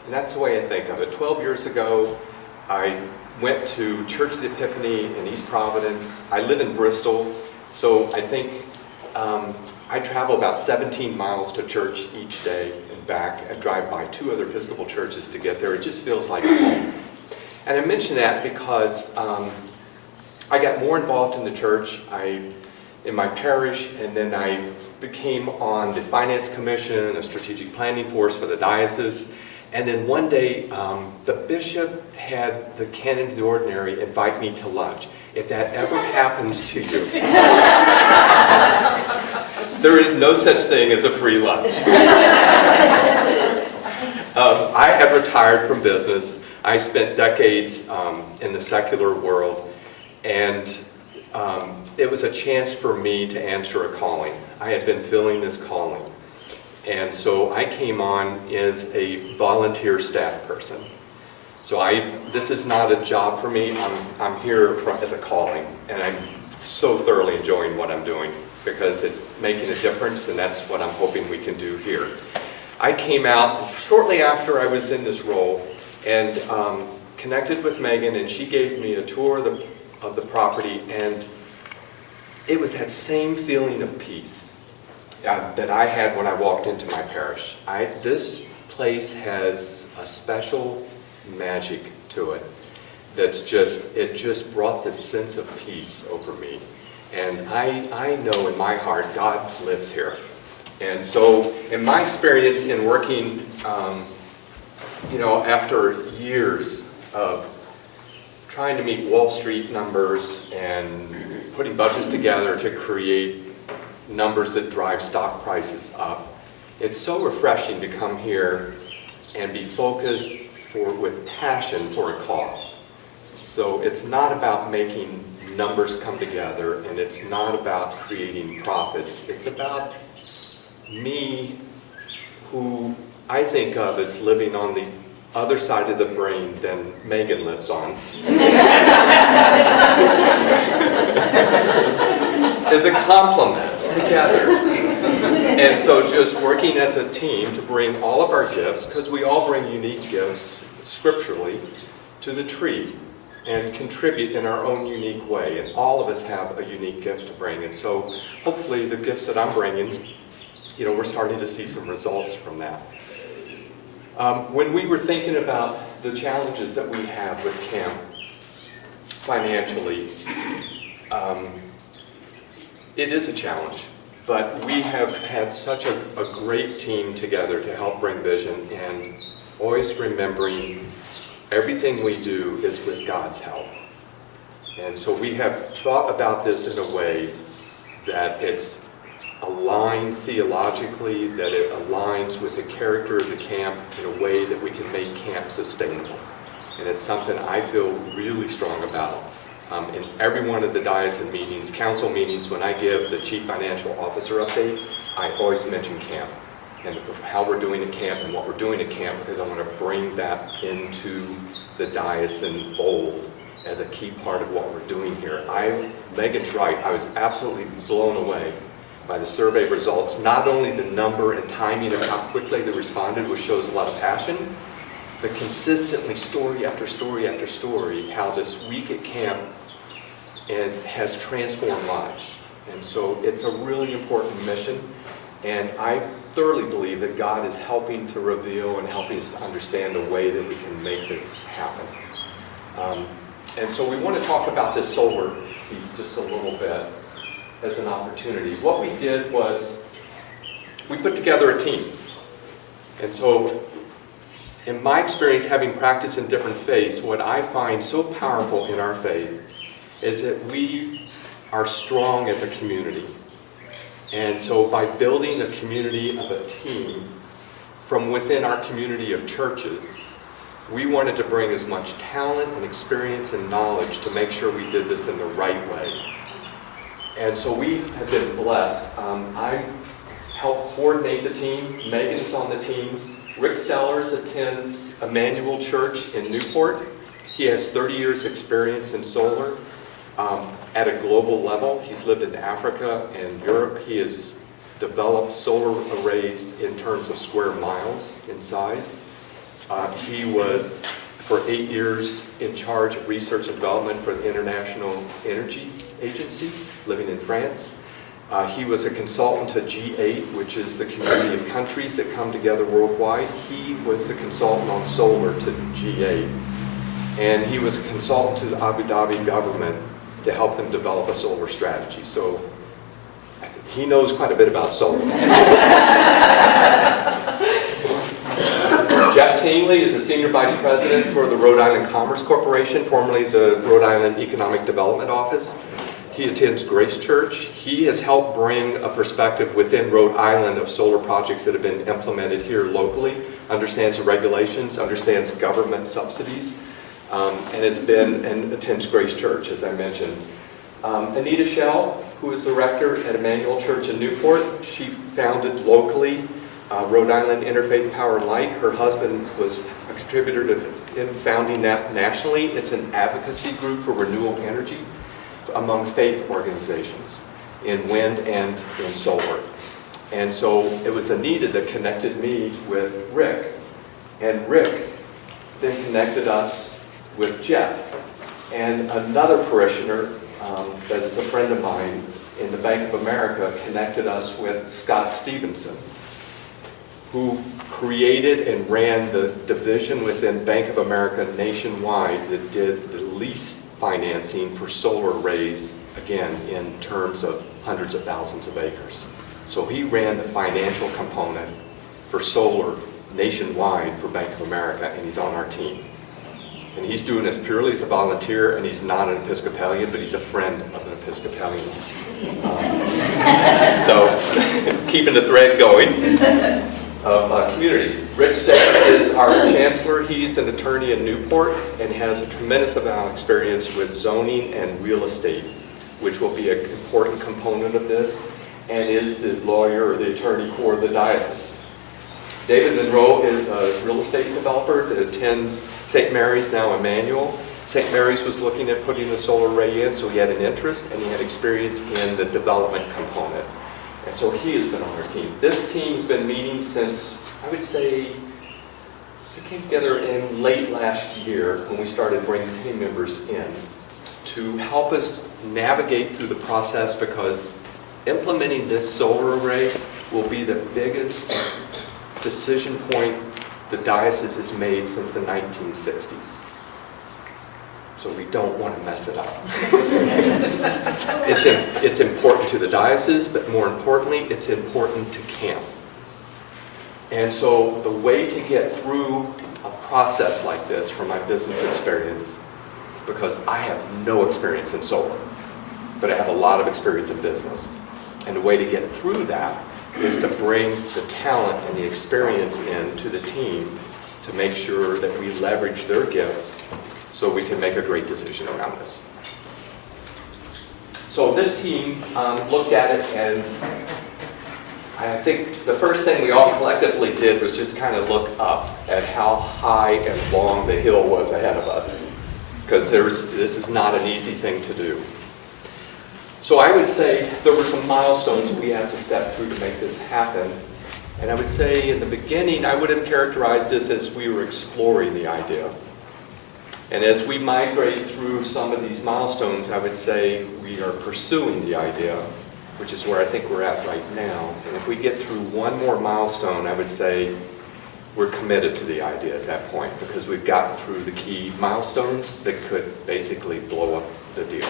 And that's the way I think of it. 12 years ago, I went to Church of the Epiphany in East Providence. I live in Bristol, so I think I travel about 17 miles to church each day and back. I drive by 2 other Episcopal churches to get there. It just feels like home. And I mention that because I got more involved in the church in my parish, and then I became on the Finance Commission, a strategic planning force for the diocese. And then one day, the bishop had the canon of the ordinary invite me to lunch. If that ever happens to you, there is no such thing as a free lunch. I have retired from business. I spent decades in the secular world, and it was a chance for me to answer a calling. I had been feeling this calling. And so I came on as a volunteer staff person. So this is not a job for me. I'm here as a calling, and I'm so thoroughly enjoying what I'm doing because it's making a difference, and that's what I'm hoping we can do here. I came out shortly after I was in this role and connected with Megan, and she gave me a tour of the property, and it was that same feeling of peace that I had when I walked into my parish. This place has a special magic to it it just brought this sense of peace over me. And I know in my heart God lives here. And so in my experience in working, after years of trying to meet Wall Street numbers and putting budgets together to create numbers that drive stock prices up, it's so refreshing to come here and be focused with passion for a cause. So it's not about making numbers come together, and it's not about creating profits. It's about me, who I think of as living on the other side of the brain than Megan lives on. Is a complement together. And so just working as a team to bring all of our gifts, because we all bring unique gifts scripturally, to the tree and contribute in our own unique way. And all of us have a unique gift to bring. And so hopefully the gifts that I'm bringing, we're starting to see some results from that. When we were thinking about the challenges that we have with camp financially, it is a challenge, but we have had such a great team together to help bring vision, and always remembering everything we do is with God's help. And so we have thought about this in a way that it's aligned theologically, that it aligns with the character of the camp in a way that we can make camp sustainable. And it's something I feel really strong about. In every one of the diocesan meetings, council meetings, when I give the chief financial officer update, I always mention camp and how we're doing at camp and what we're doing at camp, because I want to bring that into the diocesan fold as a key part of what we're doing here. Megan's right, I was absolutely blown away by the survey results. Not only the number and timing of how quickly they responded, which shows a lot of passion, but consistently story after story after story, how this week at camp and has transformed lives. And so it's a really important mission, and I thoroughly believe that God is helping to reveal and helping us to understand the way that we can make this happen. And so we want to talk about this solar piece just a little bit as an opportunity. What we did was we put together a team. And so in my experience, having practiced in different faiths, what I find so powerful in our faith is that we are strong as a community. And so by building a community of a team from within our community of churches, we wanted to bring as much talent and experience and knowledge to make sure we did this in the right way. And so we have been blessed. I help coordinate the team. Megan is on the team. Rick Sellers attends Emmanuel Church in Newport. He has 30 years experience in solar at a global level. He's lived in Africa and Europe. He has developed solar arrays in terms of square miles in size. He was, for 8 years, in charge of research and development for the International Energy Agency, living in France. He was a consultant to G8, which is the community of countries that come together worldwide. He was the consultant on solar to G8. And he was a consultant to the Abu Dhabi government to help them develop a solar strategy. So he knows quite a bit about solar. Jeff Tingley is the Senior Vice President for the Rhode Island Commerce Corporation, formerly the Rhode Island Economic Development Office. He attends Grace Church. He has helped bring a perspective within Rhode Island of solar projects that have been implemented here locally, understands the regulations, understands government subsidies, and attends Grace Church, as I mentioned. Anita Schell, who is the rector at Emmanuel Church in Newport, she founded locally Rhode Island Interfaith Power and Light. Her husband was a contributor to him founding that nationally. It's an advocacy group for renewable energy among faith organizations in wind and in solar. And so it was Anita that connected me with Rick, and Rick then connected us with Jeff. And another parishioner that is a friend of mine in the Bank of America connected us with Scott Stevenson, who created and ran the division within Bank of America nationwide that did the lease financing for solar arrays, again, in terms of hundreds of thousands of acres. So he ran the financial component for solar nationwide for Bank of America, and he's on our team. And he's doing this purely as a volunteer, and he's not an Episcopalian, but he's a friend of an Episcopalian. So keeping the thread going of community. Rich Sayre is our chancellor. He's an attorney in Newport and has a tremendous amount of experience with zoning and real estate, which will be an important component of this, and is the lawyer or the attorney for the diocese. David Monroe is a real estate developer that attends St. Mary's, now Emmanuel. St. Mary's was looking at putting a solar array in, so he had an interest and he had experience in the development component. And so he has been on our team. This team has been meeting since, I would say, we came together in late last year when we started bringing team members in to help us navigate through the process, because implementing this solar array will be the biggest decision point the diocese has made since the 1960s. So we don't want to mess it up. It's important to the diocese, but more importantly, it's important to camp. And so the way to get through a process like this, from my business experience, because I have no experience in solar, but I have a lot of experience in business, And the way to get through that is to bring the talent and the experience into the team to make sure that we leverage their gifts so we can make a great decision around this. So this team looked at it, and I think the first thing we all collectively did was just kind of look up at how high and long the hill was ahead of us, because this is not an easy thing to do. So I would say there were some milestones we had to step through to make this happen. And I would say in the beginning, I would have characterized this as we were exploring the idea. And as we migrate through some of these milestones, I would say we are pursuing the idea, which is where I think we're at right now. And if we get through one more milestone, I would say we're committed to the idea at that point, because we've gotten through the key milestones that could basically blow up the deal.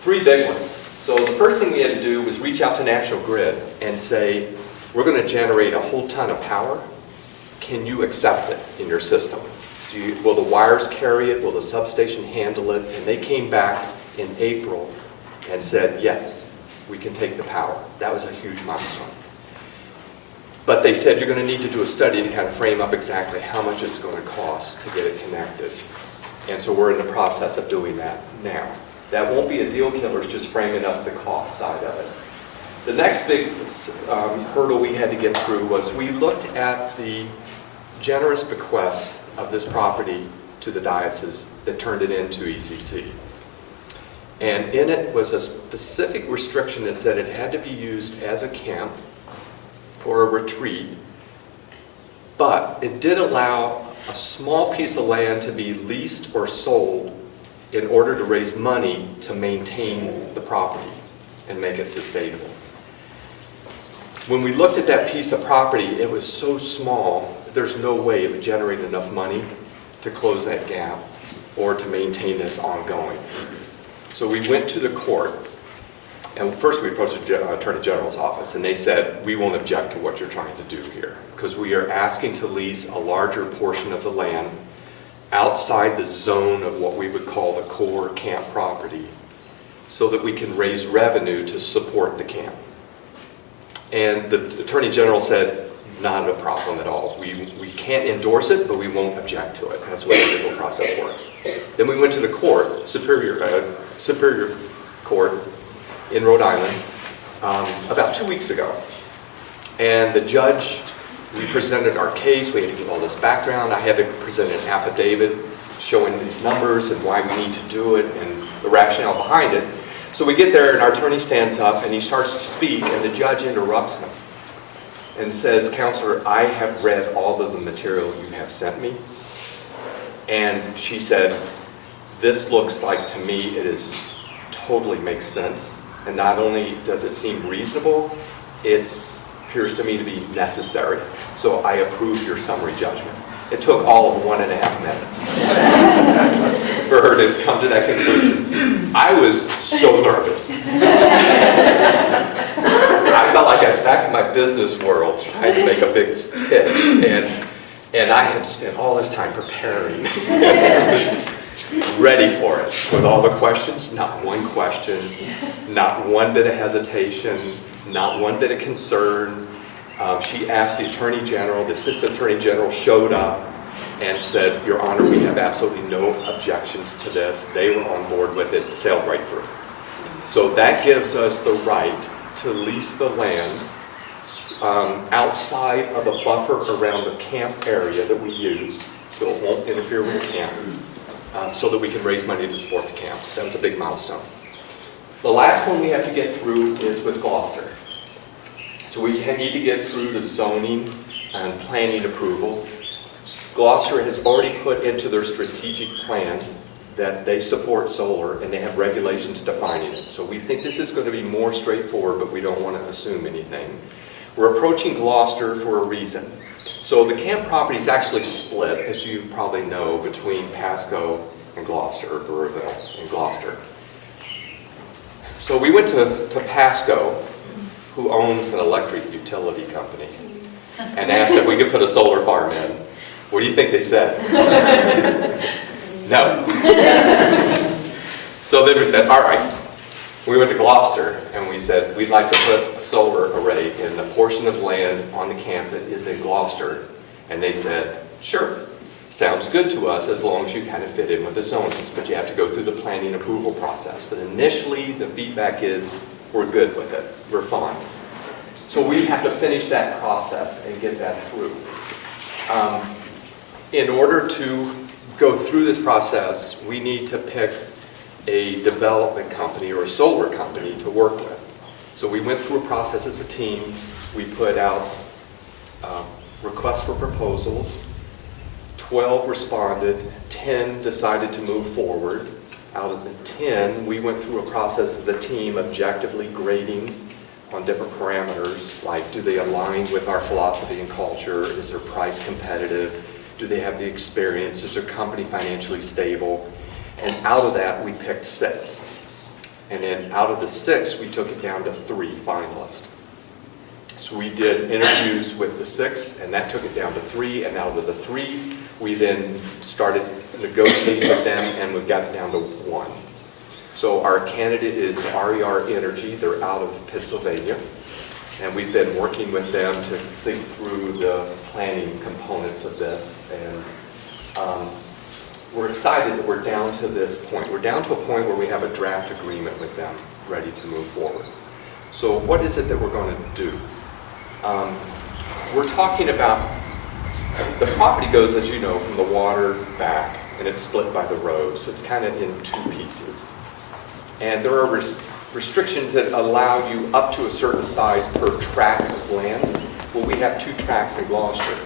3 big ones. So the first thing we had to do was reach out to National Grid and say, we're going to generate a whole ton of power. Can you accept it in your system? Will the wires carry it? Will the substation handle it? And they came back in April and said, yes, we can take the power. That was a huge milestone. But they said you're going to need to do a study to kind of frame up exactly how much it's going to cost to get it connected. And so we're in the process of doing that now. That won't be a deal killer, it's just framing up the cost side of it. The next big hurdle we had to get through was we looked at the generous bequest of this property to the diocese that turned it into ECC. And in it was a specific restriction that said it had to be used as a camp or a retreat, but it did allow a small piece of land to be leased or sold in order to raise money to maintain the property and make it sustainable. When we looked at that piece of property, it was so small, there's no way it would generate enough money to close that gap or to maintain this ongoing. So we went to the court, and first we approached the Attorney General's office, and they said, we won't object to what you're trying to do here, because we are asking to lease a larger portion of the land outside the zone of what we would call the core camp property so that we can raise revenue to support the camp. And the Attorney General said, not a problem at all. We can't endorse it, but we won't object to it. That's the way the legal process works. Then we went to the court, Superior Court in Rhode Island, about 2 weeks ago. And the judge, we presented our case, we had to give all this background. I had to present an affidavit showing these numbers and why we need to do it and the rationale behind it. So we get there and our attorney stands up and he starts to speak and the judge interrupts him and says, Counselor, I have read all of the material you have sent me. And she said, this looks like to me it is totally makes sense. And not only does it seem reasonable, it appears to me to be necessary. So I approve your summary judgment. It took all of 1.5 minutes for her to come to that conclusion. I was so nervous. I felt like I was back in my business world trying to make a big pitch. And I had spent all this time preparing. I was ready for it with all the questions. Not one question, not one bit of hesitation, not one bit of concern. She asked the Attorney General, the Assistant Attorney General showed up and said, Your Honor, we have absolutely no objections to this. They were on board with it, sailed right through. So that gives us the right to lease the land outside of a buffer around the camp area that we use, so it won't interfere with the camp, so that we can raise money to support the camp. That was a big milestone. The last one we have to get through is with Gloucester. So we need to get through the zoning and planning approval. Gloucester has already put into their strategic plan that they support solar and they have regulations defining it. So we think this is going to be more straightforward, but we don't want to assume anything. We're approaching Gloucester for a reason. So the camp property is actually split, as you probably know, between Pasco and Gloucester, or Burrville and Gloucester. So we went to Pasco, who owns an electric utility company, and asked if we could put a solar farm in. What do you think they said? No. So they said, all right. We went to Gloucester and we said, we'd like to put a solar array in the portion of land on the camp that is in Gloucester. And they said, sure, sounds good to us as long as you kind of fit in with the zonings, but you have to go through the planning approval process. But initially, the feedback is, we're good with it, we're fine. So we have to finish that process and get that through. In order to go through this process, we need to pick a development company or a solar company to work with. So we went through a process as a team. We put out requests for proposals. 12 responded, 10 decided to move forward. Out of the 10, we went through a process of the team objectively grading on different parameters, like do they align with our philosophy and culture? Is their price competitive? Do they have the experience? Is their company financially stable? And out of that, we picked 6. And then out of the 6, we took it down to 3 finalists. So we did interviews with the 6, and that took it down to 3. And out of the 3, we then started negotiating with them, and we got it down to 1. So our candidate is RER Energy. They're out of Pennsylvania. And we've been working with them to think through the planning components of this. And we're excited that we're down to this point. We're down to a point where we have a draft agreement with them ready to move forward. So what is it that we're going to do? We're talking about, the property goes, as you know, from the water back, and it's split by the road. So it's kind of in 2 pieces. And there are restrictions that allow you up to a certain size per tract of land. Well, we have 2 tracts in Gloucester.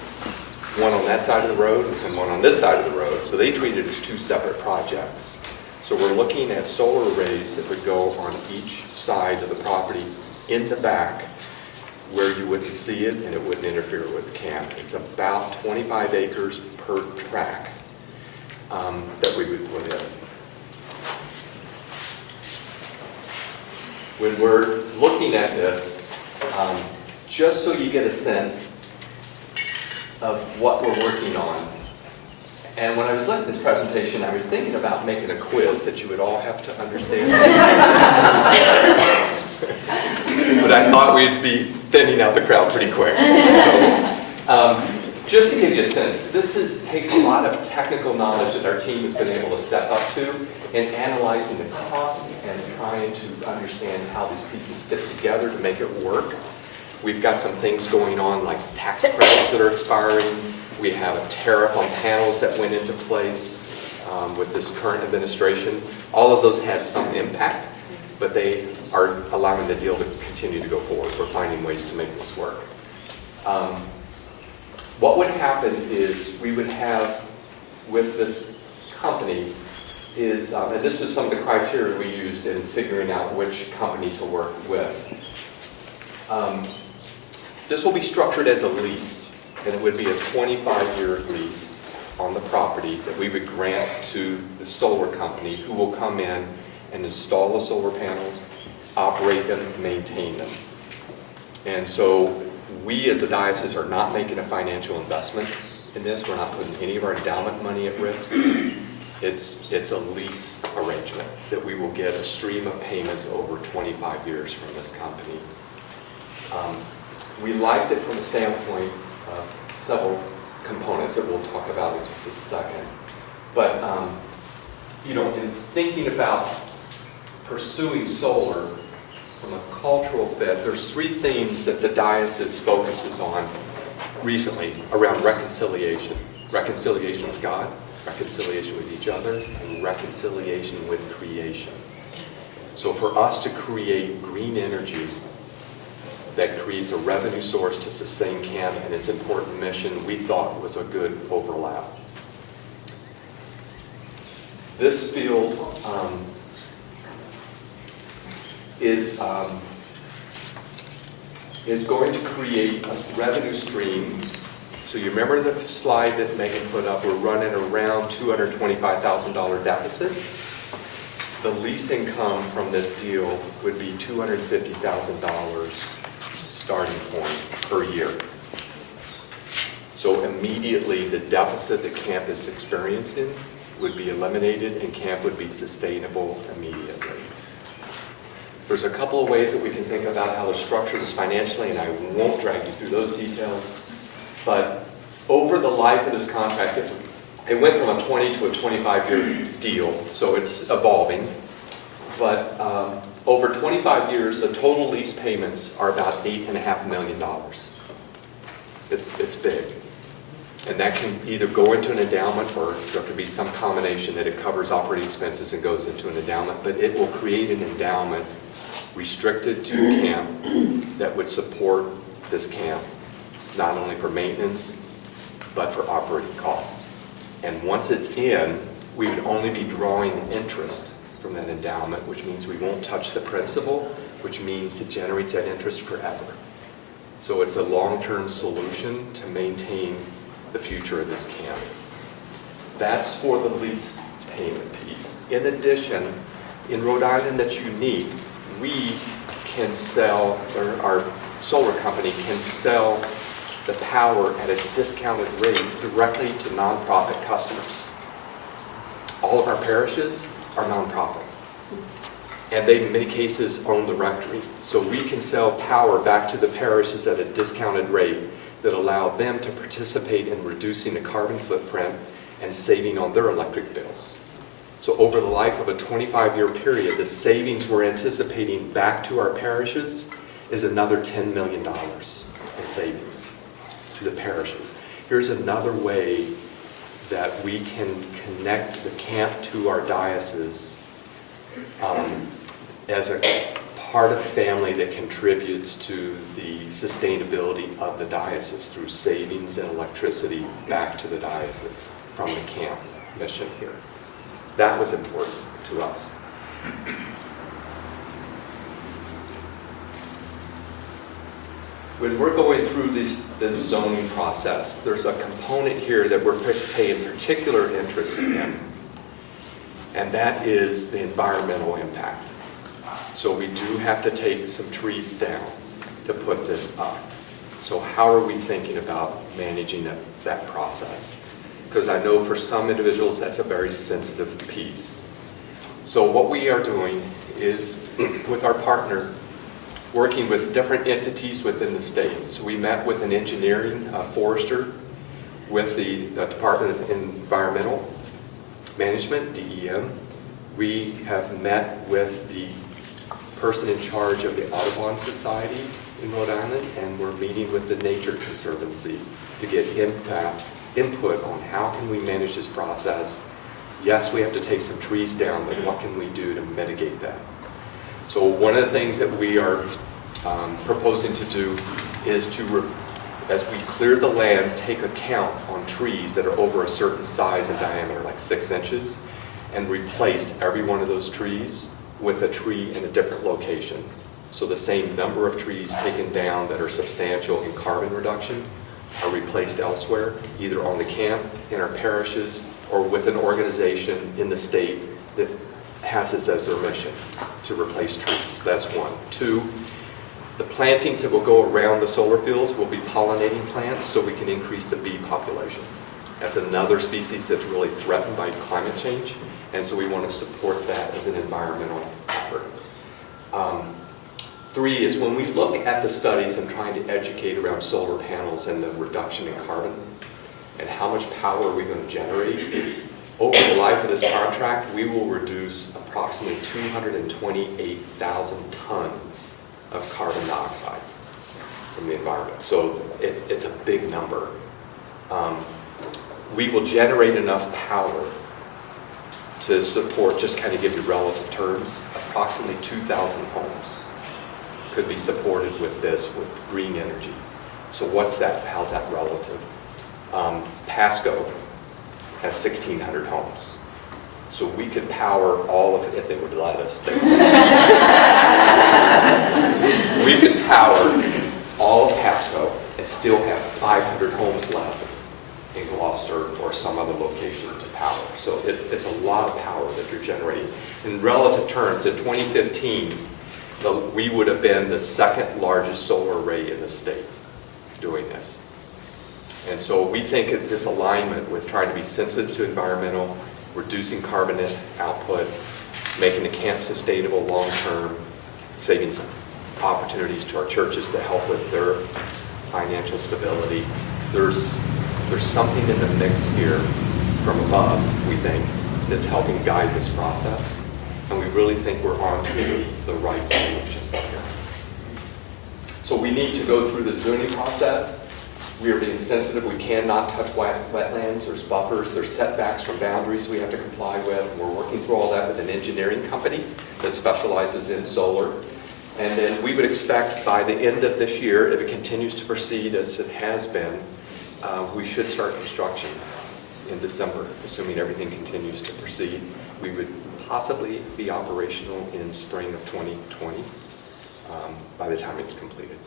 One on that side of the road and one on this side of the road. So they treat it as 2 separate projects. So we're looking at solar arrays that would go on each side of the property in the back where you wouldn't see it and it wouldn't interfere with the camp. It's about 25 acres per tract that we would put in. When we're looking at this, just so you get a sense of what we're working on. And when I was looking at this presentation, I was thinking about making a quiz that you would all have to understand. But I thought we'd be thinning out the crowd pretty quick. So, just to give you a sense, this takes a lot of technical knowledge that our team has been able to step up to in analyzing the cost and trying to understand how these pieces fit together to make it work. We've got some things going on like tax credits that are expiring. We have a tariff on panels that went into place with this current administration. All of those had some impact, but they are allowing the deal to continue to go forward. We're finding ways to make this work. What would happen is we would have with this company is, and this is some of the criteria we used in figuring out which company to work with. This will be structured as a lease, and it would be a 25-year lease on the property that we would grant to the solar company who will come in and install the solar panels, operate them, maintain them. And so we as a diocese are not making a financial investment in this. We're not putting any of our endowment money at risk. It's a lease arrangement that we will get a stream of payments over 25 years from this company. We liked it from the standpoint of several components that we'll talk about in just a second. But, you know, in thinking about pursuing solar from a cultural fit, there's 3 themes that the diocese focuses on recently around reconciliation. Reconciliation with God, reconciliation with each other, and reconciliation with creation. So for us to create green energy that creates a revenue source to sustain camp and its important mission, we thought was a good overlap. This field is going to create a revenue stream. So you remember the slide that Megan put up, we're running around $225,000 deficit. The lease income from this deal would be $250,000 starting point per year. So immediately the deficit that camp is experiencing would be eliminated and camp would be sustainable immediately. There's a couple of ways that we can think about how to structure this financially, and I won't drag you through those details. But over the life of this contract, it went from a 20 to a 25-year deal, so it's evolving. But over 25 years, the total lease payments are about $8.5 million. It's big. And that can either go into an endowment, or there could be some combination that it covers operating expenses and goes into an endowment, but it will create an endowment restricted to camp that would support this camp, not only for maintenance, but for operating costs. And once it's in, we would only be drawing interest from that endowment, which means we won't touch the principal, which means it generates that interest forever. So it's a long-term solution to maintain the future of this camp. That's for the lease payment piece. In addition, in Rhode Island, that's unique. We can sell, or our solar company can sell the power at a discounted rate directly to nonprofit customers. All of our parishes are nonprofit, and they in many cases own the rectory. So we can sell power back to the parishes at a discounted rate that allow them to participate in reducing the carbon footprint and saving on their electric bills. So over the life of a 25-year period, the savings we're anticipating back to our parishes is another $10 million in savings to the parishes. Here's another way that we can connect the camp to our diocese as a part of the family that contributes to the sustainability of the diocese through savings and electricity back to the diocese from the camp mission here. That was important to us. When we're going through this zoning process, there's a component here that we're paying particular interest in, and that is the environmental impact. So we do have to take some trees down to put this up. So how are we thinking about managing that process? Because I know for some individuals that's a very sensitive piece. So what we are doing is, with our partner, working with different entities within the state. So we met with an engineering forester, with the Department of Environmental Management, DEM. We have met with the person in charge of the Audubon Society in Rhode Island, and we're meeting with the Nature Conservancy to get input on how can we manage this process. Yes, we have to take some trees down, but what can we do to mitigate that? So one of the things that we are proposing to do is to, as we clear the land, take a count on trees that are over a certain size and diameter, like 6 inches, and replace every one of those trees with a tree in a different location. So the same number of trees taken down that are substantial in carbon reduction are replaced elsewhere, either on the camp, in our parishes, or with an organization in the state that has this as their mission, to replace trees. That's one. 2, the plantings that will go around the solar fields will be pollinating plants, so we can increase the bee population. That's another species that's really threatened by climate change, and so we want to support that as an environmental effort. 3 is when we look at the studies and trying to educate around solar panels and the reduction in carbon and how much power are we going to generate, over the life of this contract, we will reduce approximately 228,000 tons of carbon dioxide from the environment. So it's a big number. We will generate enough power to support, just kind of give you relative terms, approximately 2,000 homes could be supported with this, with green energy. So what's that? How's that relative? Pasco has 1,600 homes. So we could power all of it if they would let us. We could power all of Pasco and still have 500 homes left in Gloucester or some other location to power. So it's a lot of power that you're generating. In relative terms, in 2015, we would have been the second largest solar array in the state doing this. And so we think that this alignment with trying to be sensitive to environmental, reducing carbon output, making the camp sustainable long term, savings opportunities to our churches to help with their financial stability. There's something in the mix here from above, we think, that's helping guide this process. And we really think we're on to the right solution here. So we need to go through the zoning process. We are being sensitive. We cannot touch wetlands. There's buffers. There's setbacks from boundaries we have to comply with. And we're working through all that with an engineering company that specializes in solar. And then we would expect by the end of this year, if it continues to proceed as it has been, we should start construction in December, assuming everything continues to proceed. We would possibly be operational in spring of 2020 by the time it's completed.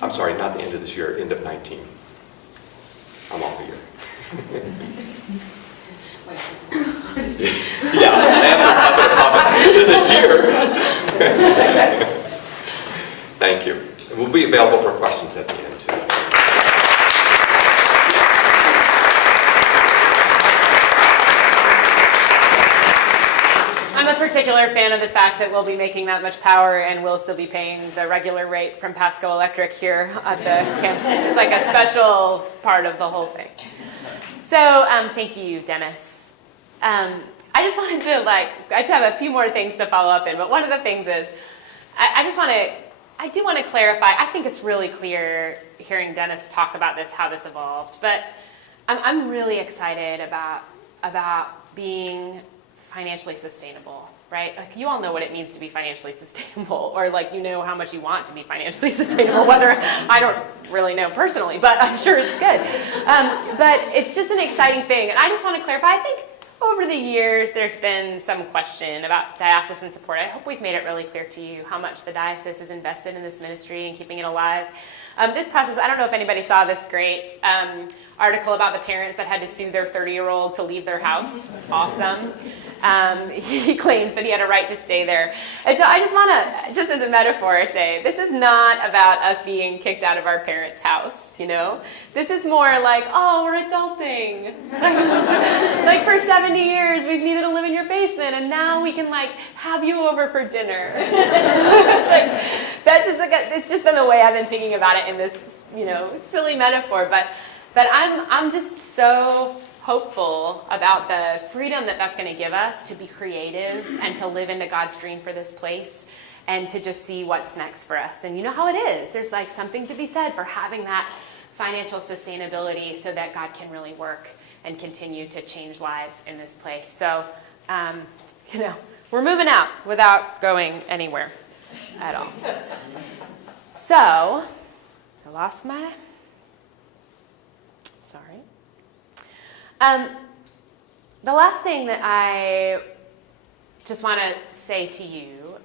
I'm sorry, not the end of this year, end of 19. I'm off a year. Yeah, the answer's not going to pop at the end of this year. Thank you. And we'll be available for questions at the end, too. I'm a particular fan of the fact that we'll be making that much power and we'll still be paying the regular rate from Pasco Electric here at the campus. It's like a special part of the whole thing. So thank you, Dennis. I just wanted to I just have a few more things to follow up in, but one of the things is I do want to clarify. I think it's really clear hearing Dennis talk about this, how this evolved, but I'm really excited about being financially sustainable, right? Like, you all know what it means to be financially sustainable, or you know how much you want to be financially sustainable, whether I don't really know personally, but I'm sure it's good. But it's just an exciting thing. And I just want to clarify, I think over the years, there's been some question about diocesan support. I hope we've made it really clear to you how much the diocese is invested in this ministry and keeping it alive. This process, I don't know if anybody saw this great article about the parents that had to sue their 30-year-old to leave their house. Awesome. He claimed that he had a right to stay there. And so I just want to, just as a metaphor, say, this is not about us being kicked out of our parents' house, you know? This is more like, oh, we're adulting. Like for 70 years, we've needed to live in your basement, and now we can have you over for dinner. It's just been the way I've been thinking about it in this, silly metaphor. But I'm just so hopeful about the freedom that's going to give us to be creative and to live into God's dream for this place and to just see what's next for us. And you know how it is. There's something to be said for having that financial sustainability so that God can really work and continue to change lives in this place. So, we're moving out without going anywhere at all. So, I lost my... Sorry. The last thing that I just want to say to you,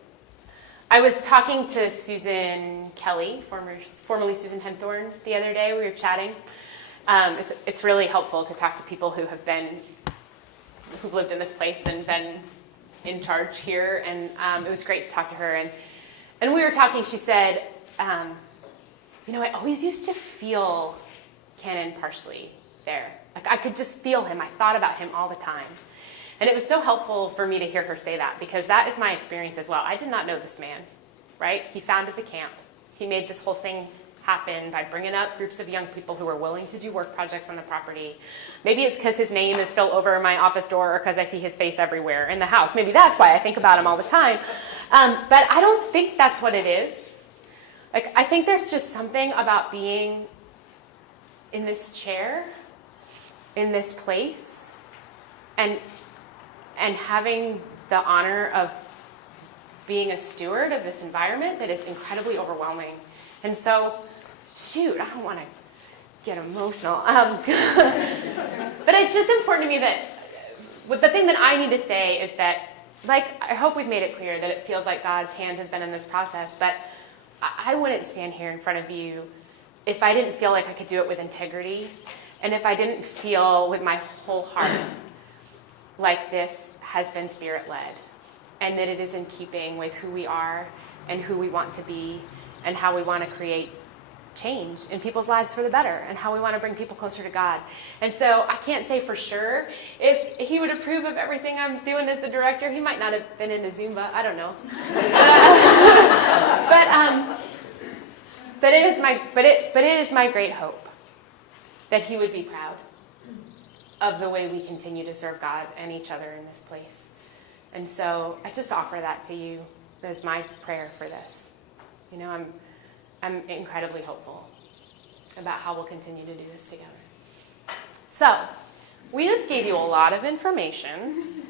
I was talking to Susan Kelly, formerly Susan Henthorne, the other day. We were chatting. It's really helpful to talk to people who've lived in this place and been in charge here, and it was great to talk to her. And we were talking. She said, I always used to feel Canon Parsley there. I could just feel him. I thought about him all the time. And it was so helpful for me to hear her say that, because that is my experience as well. I did not know this man, right? He founded the camp. He made this whole thing happen by bringing up groups of young people who were willing to do work projects on the property. Maybe it's because his name is still over my office door, or because I see his face everywhere in the house. Maybe that's why I think about him all the time. But I don't think that's what it is. I think there's just something about being in this chair, in this place, and having the honor of being a steward of this environment that is incredibly overwhelming. And so, I don't want to get emotional. But it's just important to me that the thing that I need to say is that, I hope we've made it clear that it feels like God's hand has been in this process, but I wouldn't stand here in front of you if I didn't feel like I could do it with integrity, and if I didn't feel with my whole heart like this has been Spirit-led, and that it is in keeping with who we are and who we want to be and how we want to create change in people's lives for the better and how we want to bring people closer to God. And so I can't say for sure if he would approve of everything I'm doing as the director. He might not have been into Zumba. I don't know. But it is my great hope that he would be proud of the way we continue to serve God and each other in this place. And so I just offer that to you as my prayer for this. You know, I'm incredibly hopeful about how we'll continue to do this together. So, we just gave you a lot of information.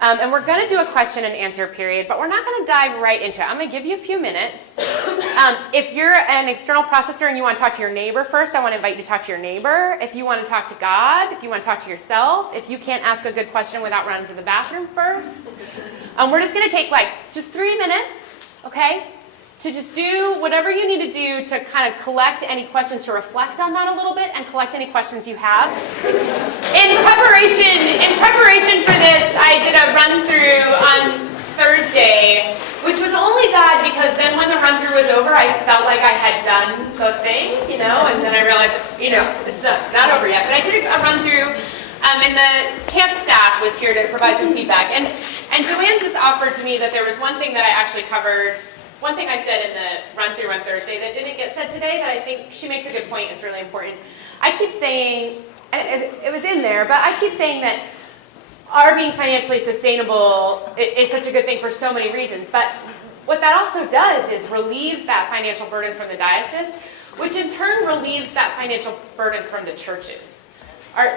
And we're going to do a question and answer period, but we're not going to dive right into it. I'm going to give you a few minutes. If you're an external processor and you want to talk to your neighbor first, I want to invite you to talk to your neighbor. If you want to talk to God, if you want to talk to yourself, if you can't ask a good question without running to the bathroom first, we're just going to take just 3 minutes, okay, to just do whatever you need to do to kind of collect any questions, to reflect on that a little bit and collect any questions you have. In preparation for this, I did a run-through on Thursday, which was only bad because then when the run-through was over, I felt like I had done the thing, and then I realized, it's not over yet. But I did a run-through, and the camp staff was here to provide some feedback. And Joanne just offered to me that there was one thing that I actually covered. One thing I said in the run-through on Thursday that didn't get said today that I think she makes a good point. It's really important. I keep saying, and it was in there, but I keep saying that our being financially sustainable is such a good thing for so many reasons. But what that also does is relieves that financial burden from the diocese, which in turn relieves that financial burden from the churches.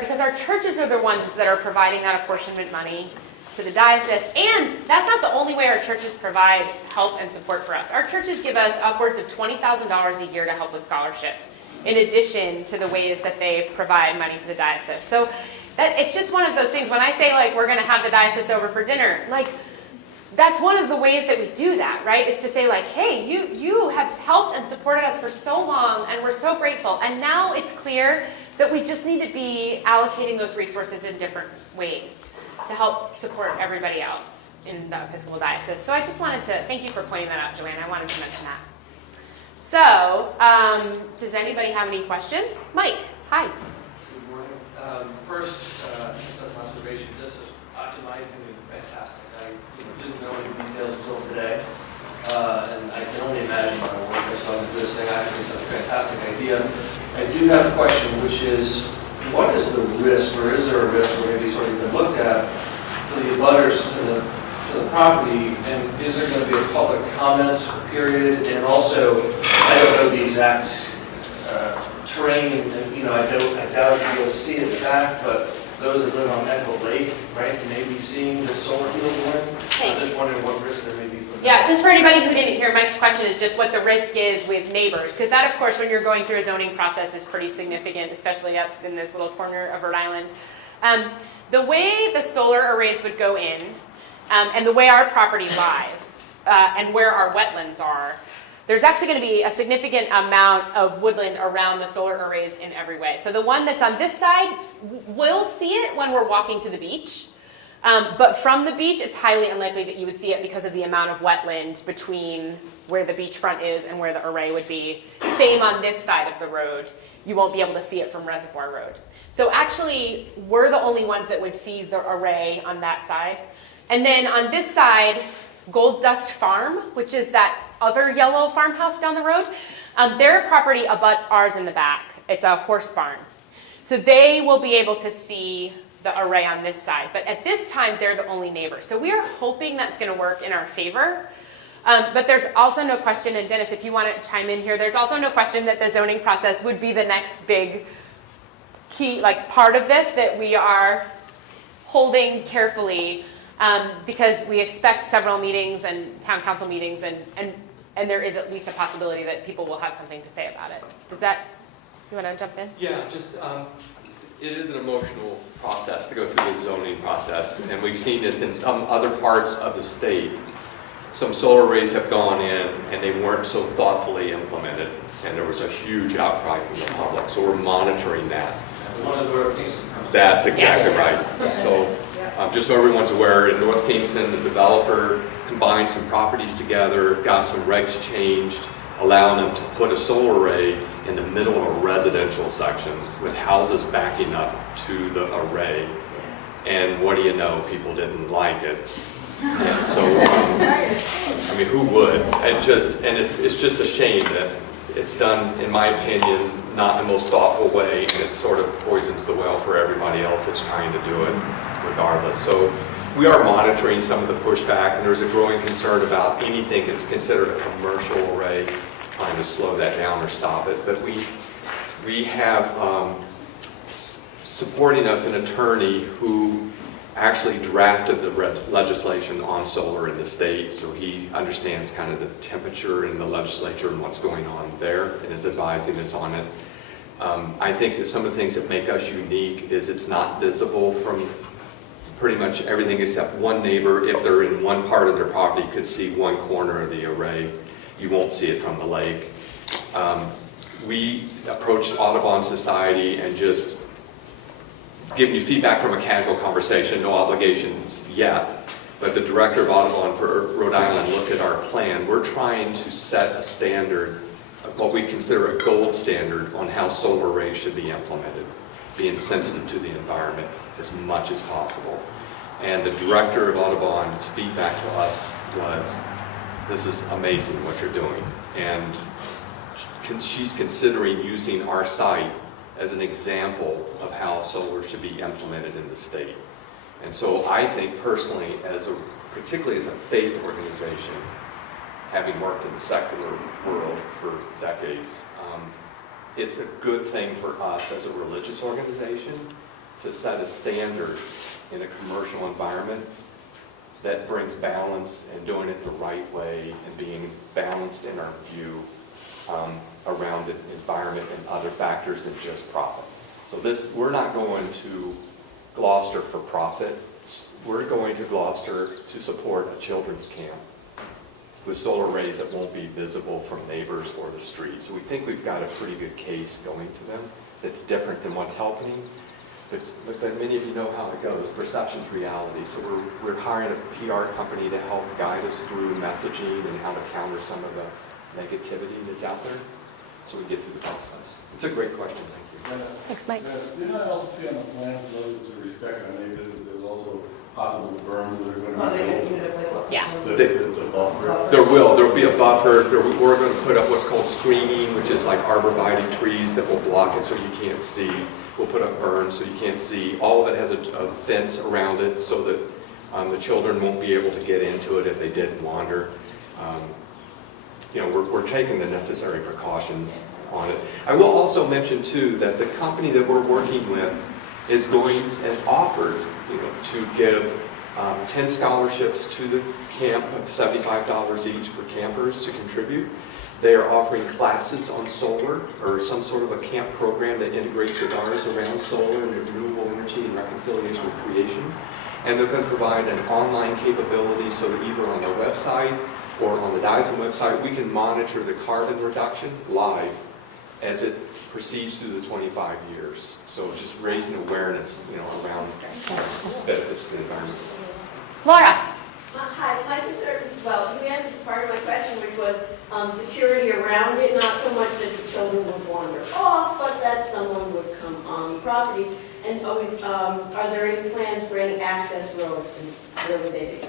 Because our churches are the ones that are providing that apportionment money to the diocese, and that's not the only way our churches provide help and support for us. Our churches give us upwards of $20,000 a year to help with scholarship, in addition to the ways that they provide money to the diocese. So it's just one of those things. When I say we're going to have the diocese over for dinner, that's one of the ways that we do that, right? Is to say hey, you have helped and supported us for so long, and we're so grateful. And now it's clear that we just need to be allocating those resources in different ways to help support everybody else in the Episcopal Diocese. So I just wanted to thank you for pointing that out, Joanne. I wanted to mention that. So, does anybody have any questions? Mike, hi. Good morning. First, just as an observation, this is, in my opinion, fantastic. I didn't know any details until today, and I can only imagine my work that's going to this thing. I think it's a fantastic idea. I do have a question, which is, what is the risk, or is there a risk, or maybe sort of been looked at, for the abutters to the property, and is there going to be a public comment period? And also, I don't know the exact terrain, and I doubt you'll be able to see it back, but those that live on Echo Lake, right, may be seeing the solar field going. I'm just wondering what risk there may be. Yeah, just for anybody who didn't hear, Mike's question is just what the risk is with neighbors. Because that, of course, when you're going through a zoning process is pretty significant, especially up in this little corner of Rhode Island. The way the solar arrays would go in, and the way our property lies, and where our wetlands are, there's actually going to be a significant amount of woodland around the solar arrays in every way. So the one that's on this side, we'll see it when we're walking to the beach. But from the beach, it's highly unlikely that you would see it because of the amount of wetland between where the beachfront is and where the array would be. Same on this side of the road. You won't be able to see it from Reservoir Road. So actually, we're the only ones that would see the array on that side. And then on this side, Gold Dust Farm, which is that other yellow farmhouse down the road, their property abuts ours in the back. It's a horse barn. So they will be able to see the array on this side. But at this time, they're the only neighbor. So we are hoping that's going to work in our favor. But there's also no question, and Dennis, if you want to chime in here, there's also no question that the zoning process would be the next big key, part of this that we are holding carefully because we expect several meetings and town council meetings, and there is at least a possibility that people will have something to say about it. You want to jump in? Yeah, just it is an emotional process to go through the zoning process, and we've seen this in some other parts of the state. Some solar arrays have gone in, and they weren't so thoughtfully implemented, and there was a huge outcry from the public. So we're monitoring that. One of the North Kingston. That's exactly Yes. right. So just so everyone's aware, in North Kingston, the developer combined some properties together, got some regs changed, allowing them to put a solar array in the middle of a residential section with houses backing up to the array. And what do you know, people didn't like it. And so, I mean, who would? And it's just a shame that it's done, in my opinion, not in the most thoughtful way, and it sort of poisons the well for everybody else that's trying to do it regardless. So we are monitoring some of the pushback, and there's a growing concern about anything that's considered a commercial array, trying to slow that down or stop it. But we have supporting us an attorney who actually drafted the legislation on solar in the state, so he understands kind of the temperature in the legislature and what's going on there, and is advising us on it. I think that some of the things that make us unique is it's not visible from pretty much everything except one neighbor. If they're in one part of their property, could see one corner of the array. You won't see it from the lake. We approached Audubon Society and just giving you feedback from a casual conversation, no obligations yet, but the director of Audubon for Rhode Island looked at our plan. We're trying to set a standard, what we consider a gold standard on how solar arrays should be implemented, being sensitive to the environment as much as possible. And the director of Audubon's feedback to us was, this is amazing what you're doing. And she's considering using our site as an example of how solar should be implemented in the state. And so I think personally, particularly as a faith organization, having worked in the secular world for decades, it's a good thing for us as a religious organization to set a standard in a commercial environment that brings balance and doing it the right way and being balanced in our view around the environment and other factors than just profit. So we're not going to Gloucester for profit. We're going to Gloucester to support a children's camp with solar arrays that won't be visible from neighbors or the street. So we think we've got a pretty good case going to them that's different than what's happening. But many of you know how it goes. Perception's reality. So we're hiring a PR company to help guide us through messaging and how to counter some of the negativity that's out there, so we get through the process. It's a great question. Thank you. Thanks, Mike. Did I also see on the plans, those to respect our neighbors, that there's also possible berms that are going to be built? Yeah. The buffer. There'll be a buffer. We're going to put up what's called screening, which is like arborvitae trees that will block it so you can't see. We'll put up berms so you can't see. All of it has a fence around it so that the children won't be able to get into it if they did wander. We're taking the necessary precautions on it. I will also mention too that the company that we're working with has offered, to give 10 scholarships to the camp of $75 each for campers to contribute. They are offering classes on solar or some sort of a camp program that integrates with ours around solar and renewable energy and reconciliation with creation. And they're going to provide an online capability so that either on their website or on the Dyson website, we can monitor the carbon reduction live as it proceeds through the 25 years. So just raising awareness, around benefits to the environment. Laura. Hi, my concern, you answered part of my question, which was security around it, not so much that the children would wander off, but that someone would come on the property. And so are there any plans for any access roads, and where would they be?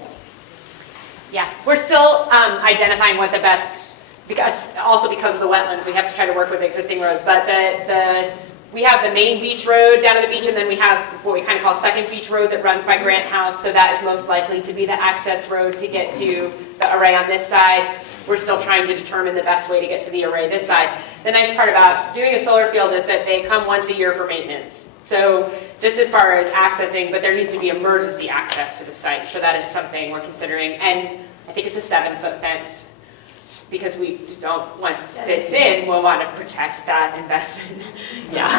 Yeah, we're still identifying what the best, because of the wetlands, we have to try to work with existing roads. But we have the main beach road down to the beach, and then we have what we kind of call Second Beach Road that runs by Grant House. So that is most likely to be the access road to get to the array on this side. We're still trying to determine the best way to get to the array this side. The nice part about doing a solar field is that they come once a year for maintenance. So just as far as accessing, but there needs to be emergency access to the site. So that is something we're considering. And I think it's a 7-foot fence because we don't, once it's in, we'll want to protect that investment. Yeah.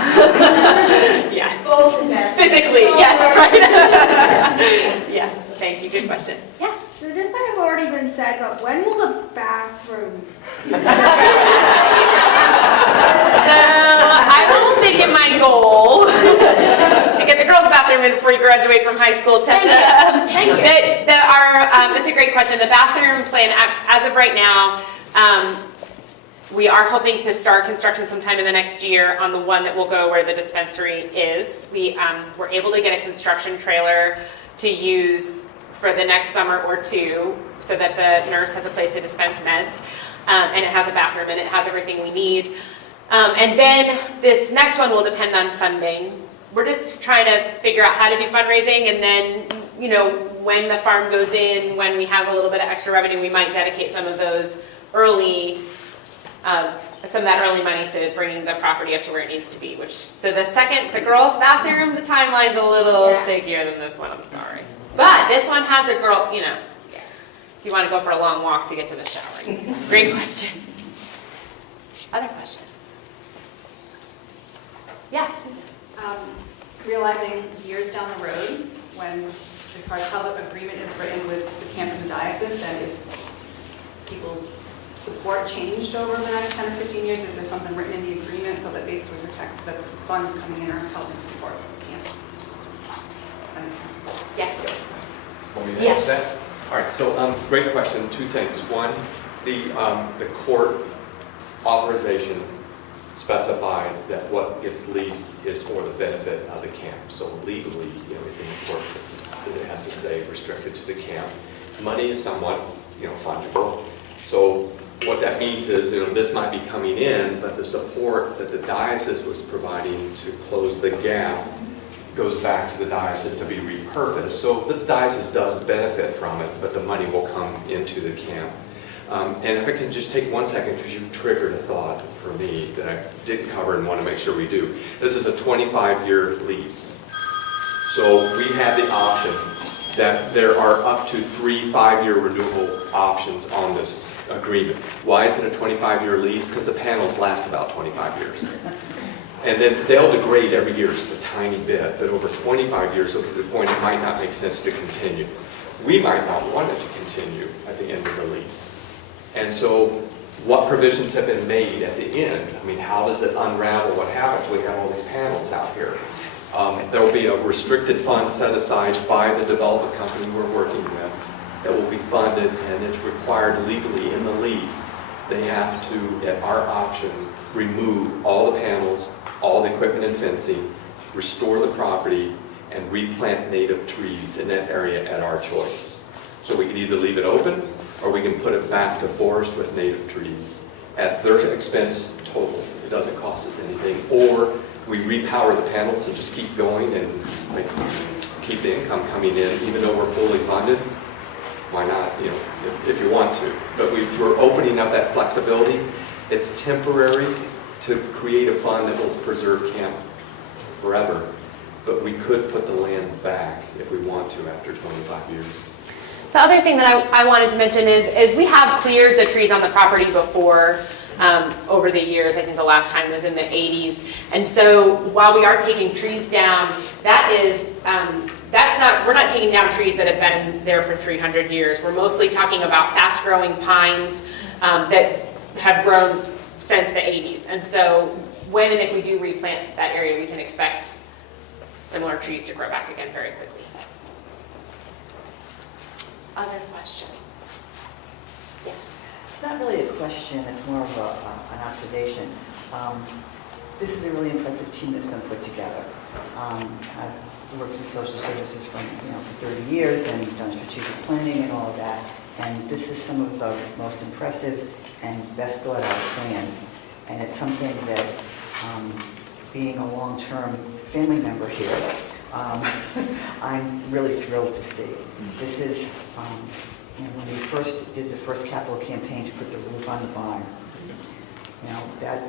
Yes. Both investments. Physically, yes, right? Yes, thank you. Good question. Yes. So this might have already been said, but when will the bathrooms? So I will make it my goal to get the girls' bathroom in before you graduate from high school, Tessa. Thank you. That's a great question. The bathroom plan, as of right now, We are hoping to start construction sometime in the next year on the one that will go where the dispensary is. We were able to get a construction trailer to use for the next summer or two so that the nurse has a place to dispense meds. And it has a bathroom and it has everything we need. And then this next one will depend on funding. We're just trying to figure out how to do fundraising, and then, you know, when the farm goes in, when we have a little bit of extra revenue, we might dedicate some of those early, some of that early money to bringing the property up to where it needs to be. So the girls' bathroom, the timeline's a little shakier than this one, I'm sorry. But this one has a girl, you know, if you want to go for a long walk to get to the shower. Great question. Other questions? Yes, Susan. Realizing years down the road, when, as far as public agreement is written with the Camden Diocese, and if people's support changed over the next 10 or 15 years, is there something written in the agreement so that basically protects that the funds coming in are helping support the camp? Yes. Want me to Yes. answer that? All right, so great question. Two things. One, the court authorization specifies that what gets leased is for the benefit of the camp. So legally, you know, it's in the court system that it has to stay restricted to the camp. Money is somewhat, you know, fungible. So what that means is, you know, this might be coming in, but the support that the diocese was providing to close the gap goes back to the diocese to be repurposed. So the diocese does benefit from it, but the money will come into the camp. And if I can just take 1 second, because you triggered a thought for me that I didn't cover and want to make sure we do. This is a 25-year lease. So we have the option that there are up to 3 5-year renewal options on this agreement. Why is it a 25-year lease? Because the panels last about 25 years. And then they'll degrade every year just a tiny bit, but over 25 years, so to the point it might not make sense to continue. We might not want it to continue at the end of the lease. And so what provisions have been made at the end? I mean, how does it unravel what happens? We have all these panels out here. There will be a restricted fund set aside by the development company we're working with that will be funded, and it's required legally in the lease. They have to, at our option, remove all the panels, all the equipment and fencing, restore the property, and replant native trees in that area at our choice. So we can either leave it open, or we can put it back to forest with native trees at their expense total. It doesn't cost us anything. Or we repower the panels and just keep going and keep the income coming in, even though we're fully funded. Why not, you know, if you want to. But we're opening up that flexibility. It's temporary to create a fund that will preserve camp forever. But we could put the land back if we want to after 25 years. The other thing that I wanted to mention is we have cleared the trees on the property before over the years. I think the last time was in the 80s. And so while we are taking trees down, we're not taking down trees that have been there for 300 years. We're mostly talking about fast-growing pines that have grown since the 80s. And so when and if we do replant that area, we can expect similar trees to grow back again very quickly. Other questions? Yeah. It's not really a question, it's more of an observation. This is a really impressive team that's been put together. I've worked in social services for 30 years and done strategic planning and all of that. And this is some of the most impressive and best thought out plans. And it's something that, being a long-term family member here, I'm really thrilled to see. This is, when we first did the first capital campaign to put the roof on the barn, that,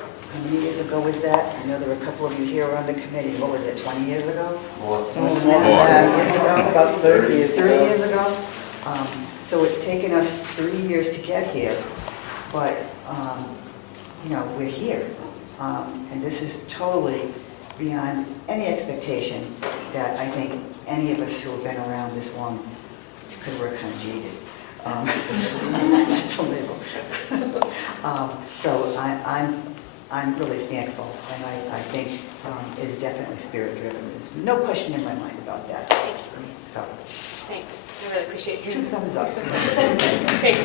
how many years ago was that? I know there were a couple of you here on the committee. What was it, 20 years ago? More than that, years ago, about 30 years ago. So it's taken us 3 years to get here, but, we're here. And this is totally beyond any expectation that I think any of us who have been around this long, because we're kind of jaded, just a little. So I'm really thankful, and I think it's definitely spirit-driven. There's no question in my mind about that. Thank you. So, Thanks. I really appreciate you. 2 thumbs up. Thank you.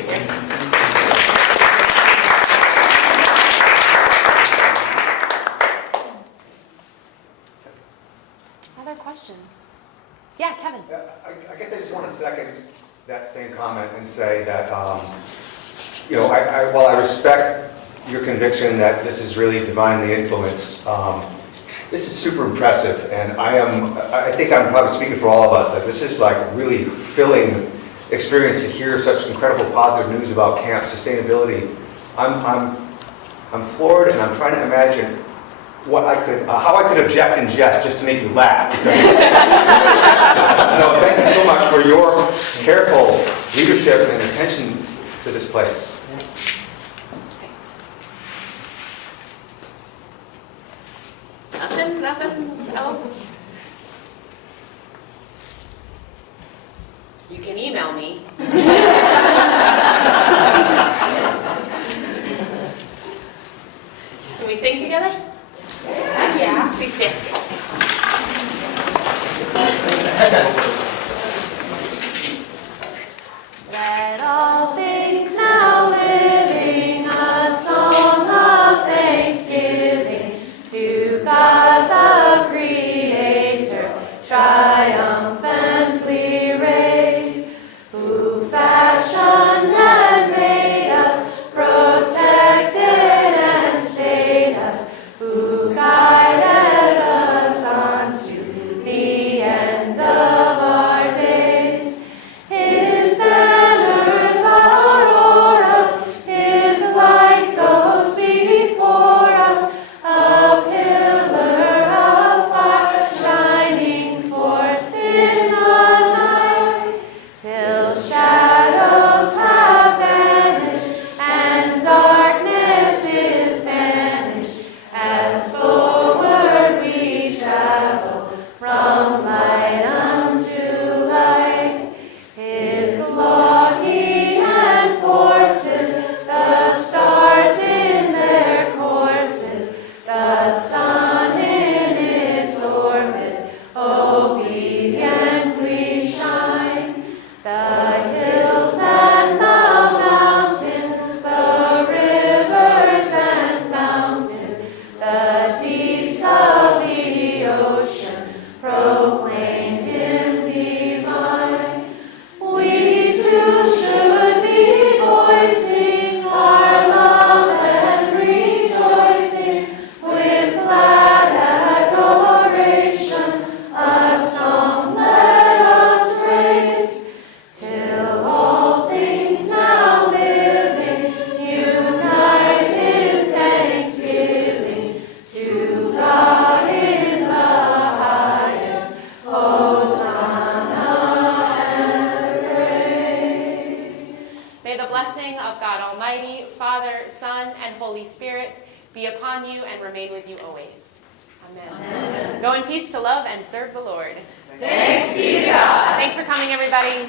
questions. Yeah, Kevin. I guess I just want to second that same comment and say that, while I respect your conviction that this is really divinely influenced, this is super impressive, and I think I'm probably speaking for all of us, that this is like really filling experience to hear such incredible positive news about camp sustainability. I'm floored, and I'm trying to imagine how I could object in jest just to make you laugh. So thank you so much for your careful leadership and attention to this place. Nothing else? You can email me. Can we sing together? Yeah. Please stand. Let all things now living a song of thanksgiving to God the Creator, triumphantly raise, who fashioned and made us, protected and stayed us, who guided us unto the end of our days. His banners are o'er us, His light goes before us, a pillar of fire shining forth in the night, till shadows have vanished and darkness is banished, as forward we travel from light unto light. His law He enforces, the stars in their courses, the sun in its orbit obediently shine. The hills and the mountains, the rivers and fountains, the deeps of the ocean proclaim Him divine. We too should be voicing our love and rejoicing with glad adoration, a song let us raise, till all things now living unite in thanksgiving to God in the highest. Hosanna and praise. May the blessing of God Almighty, Father, Son, and Holy Spirit be upon you and remain with you always. Amen. Go in peace to love and serve the Lord. Thanks be to God. Thanks for coming, everybody.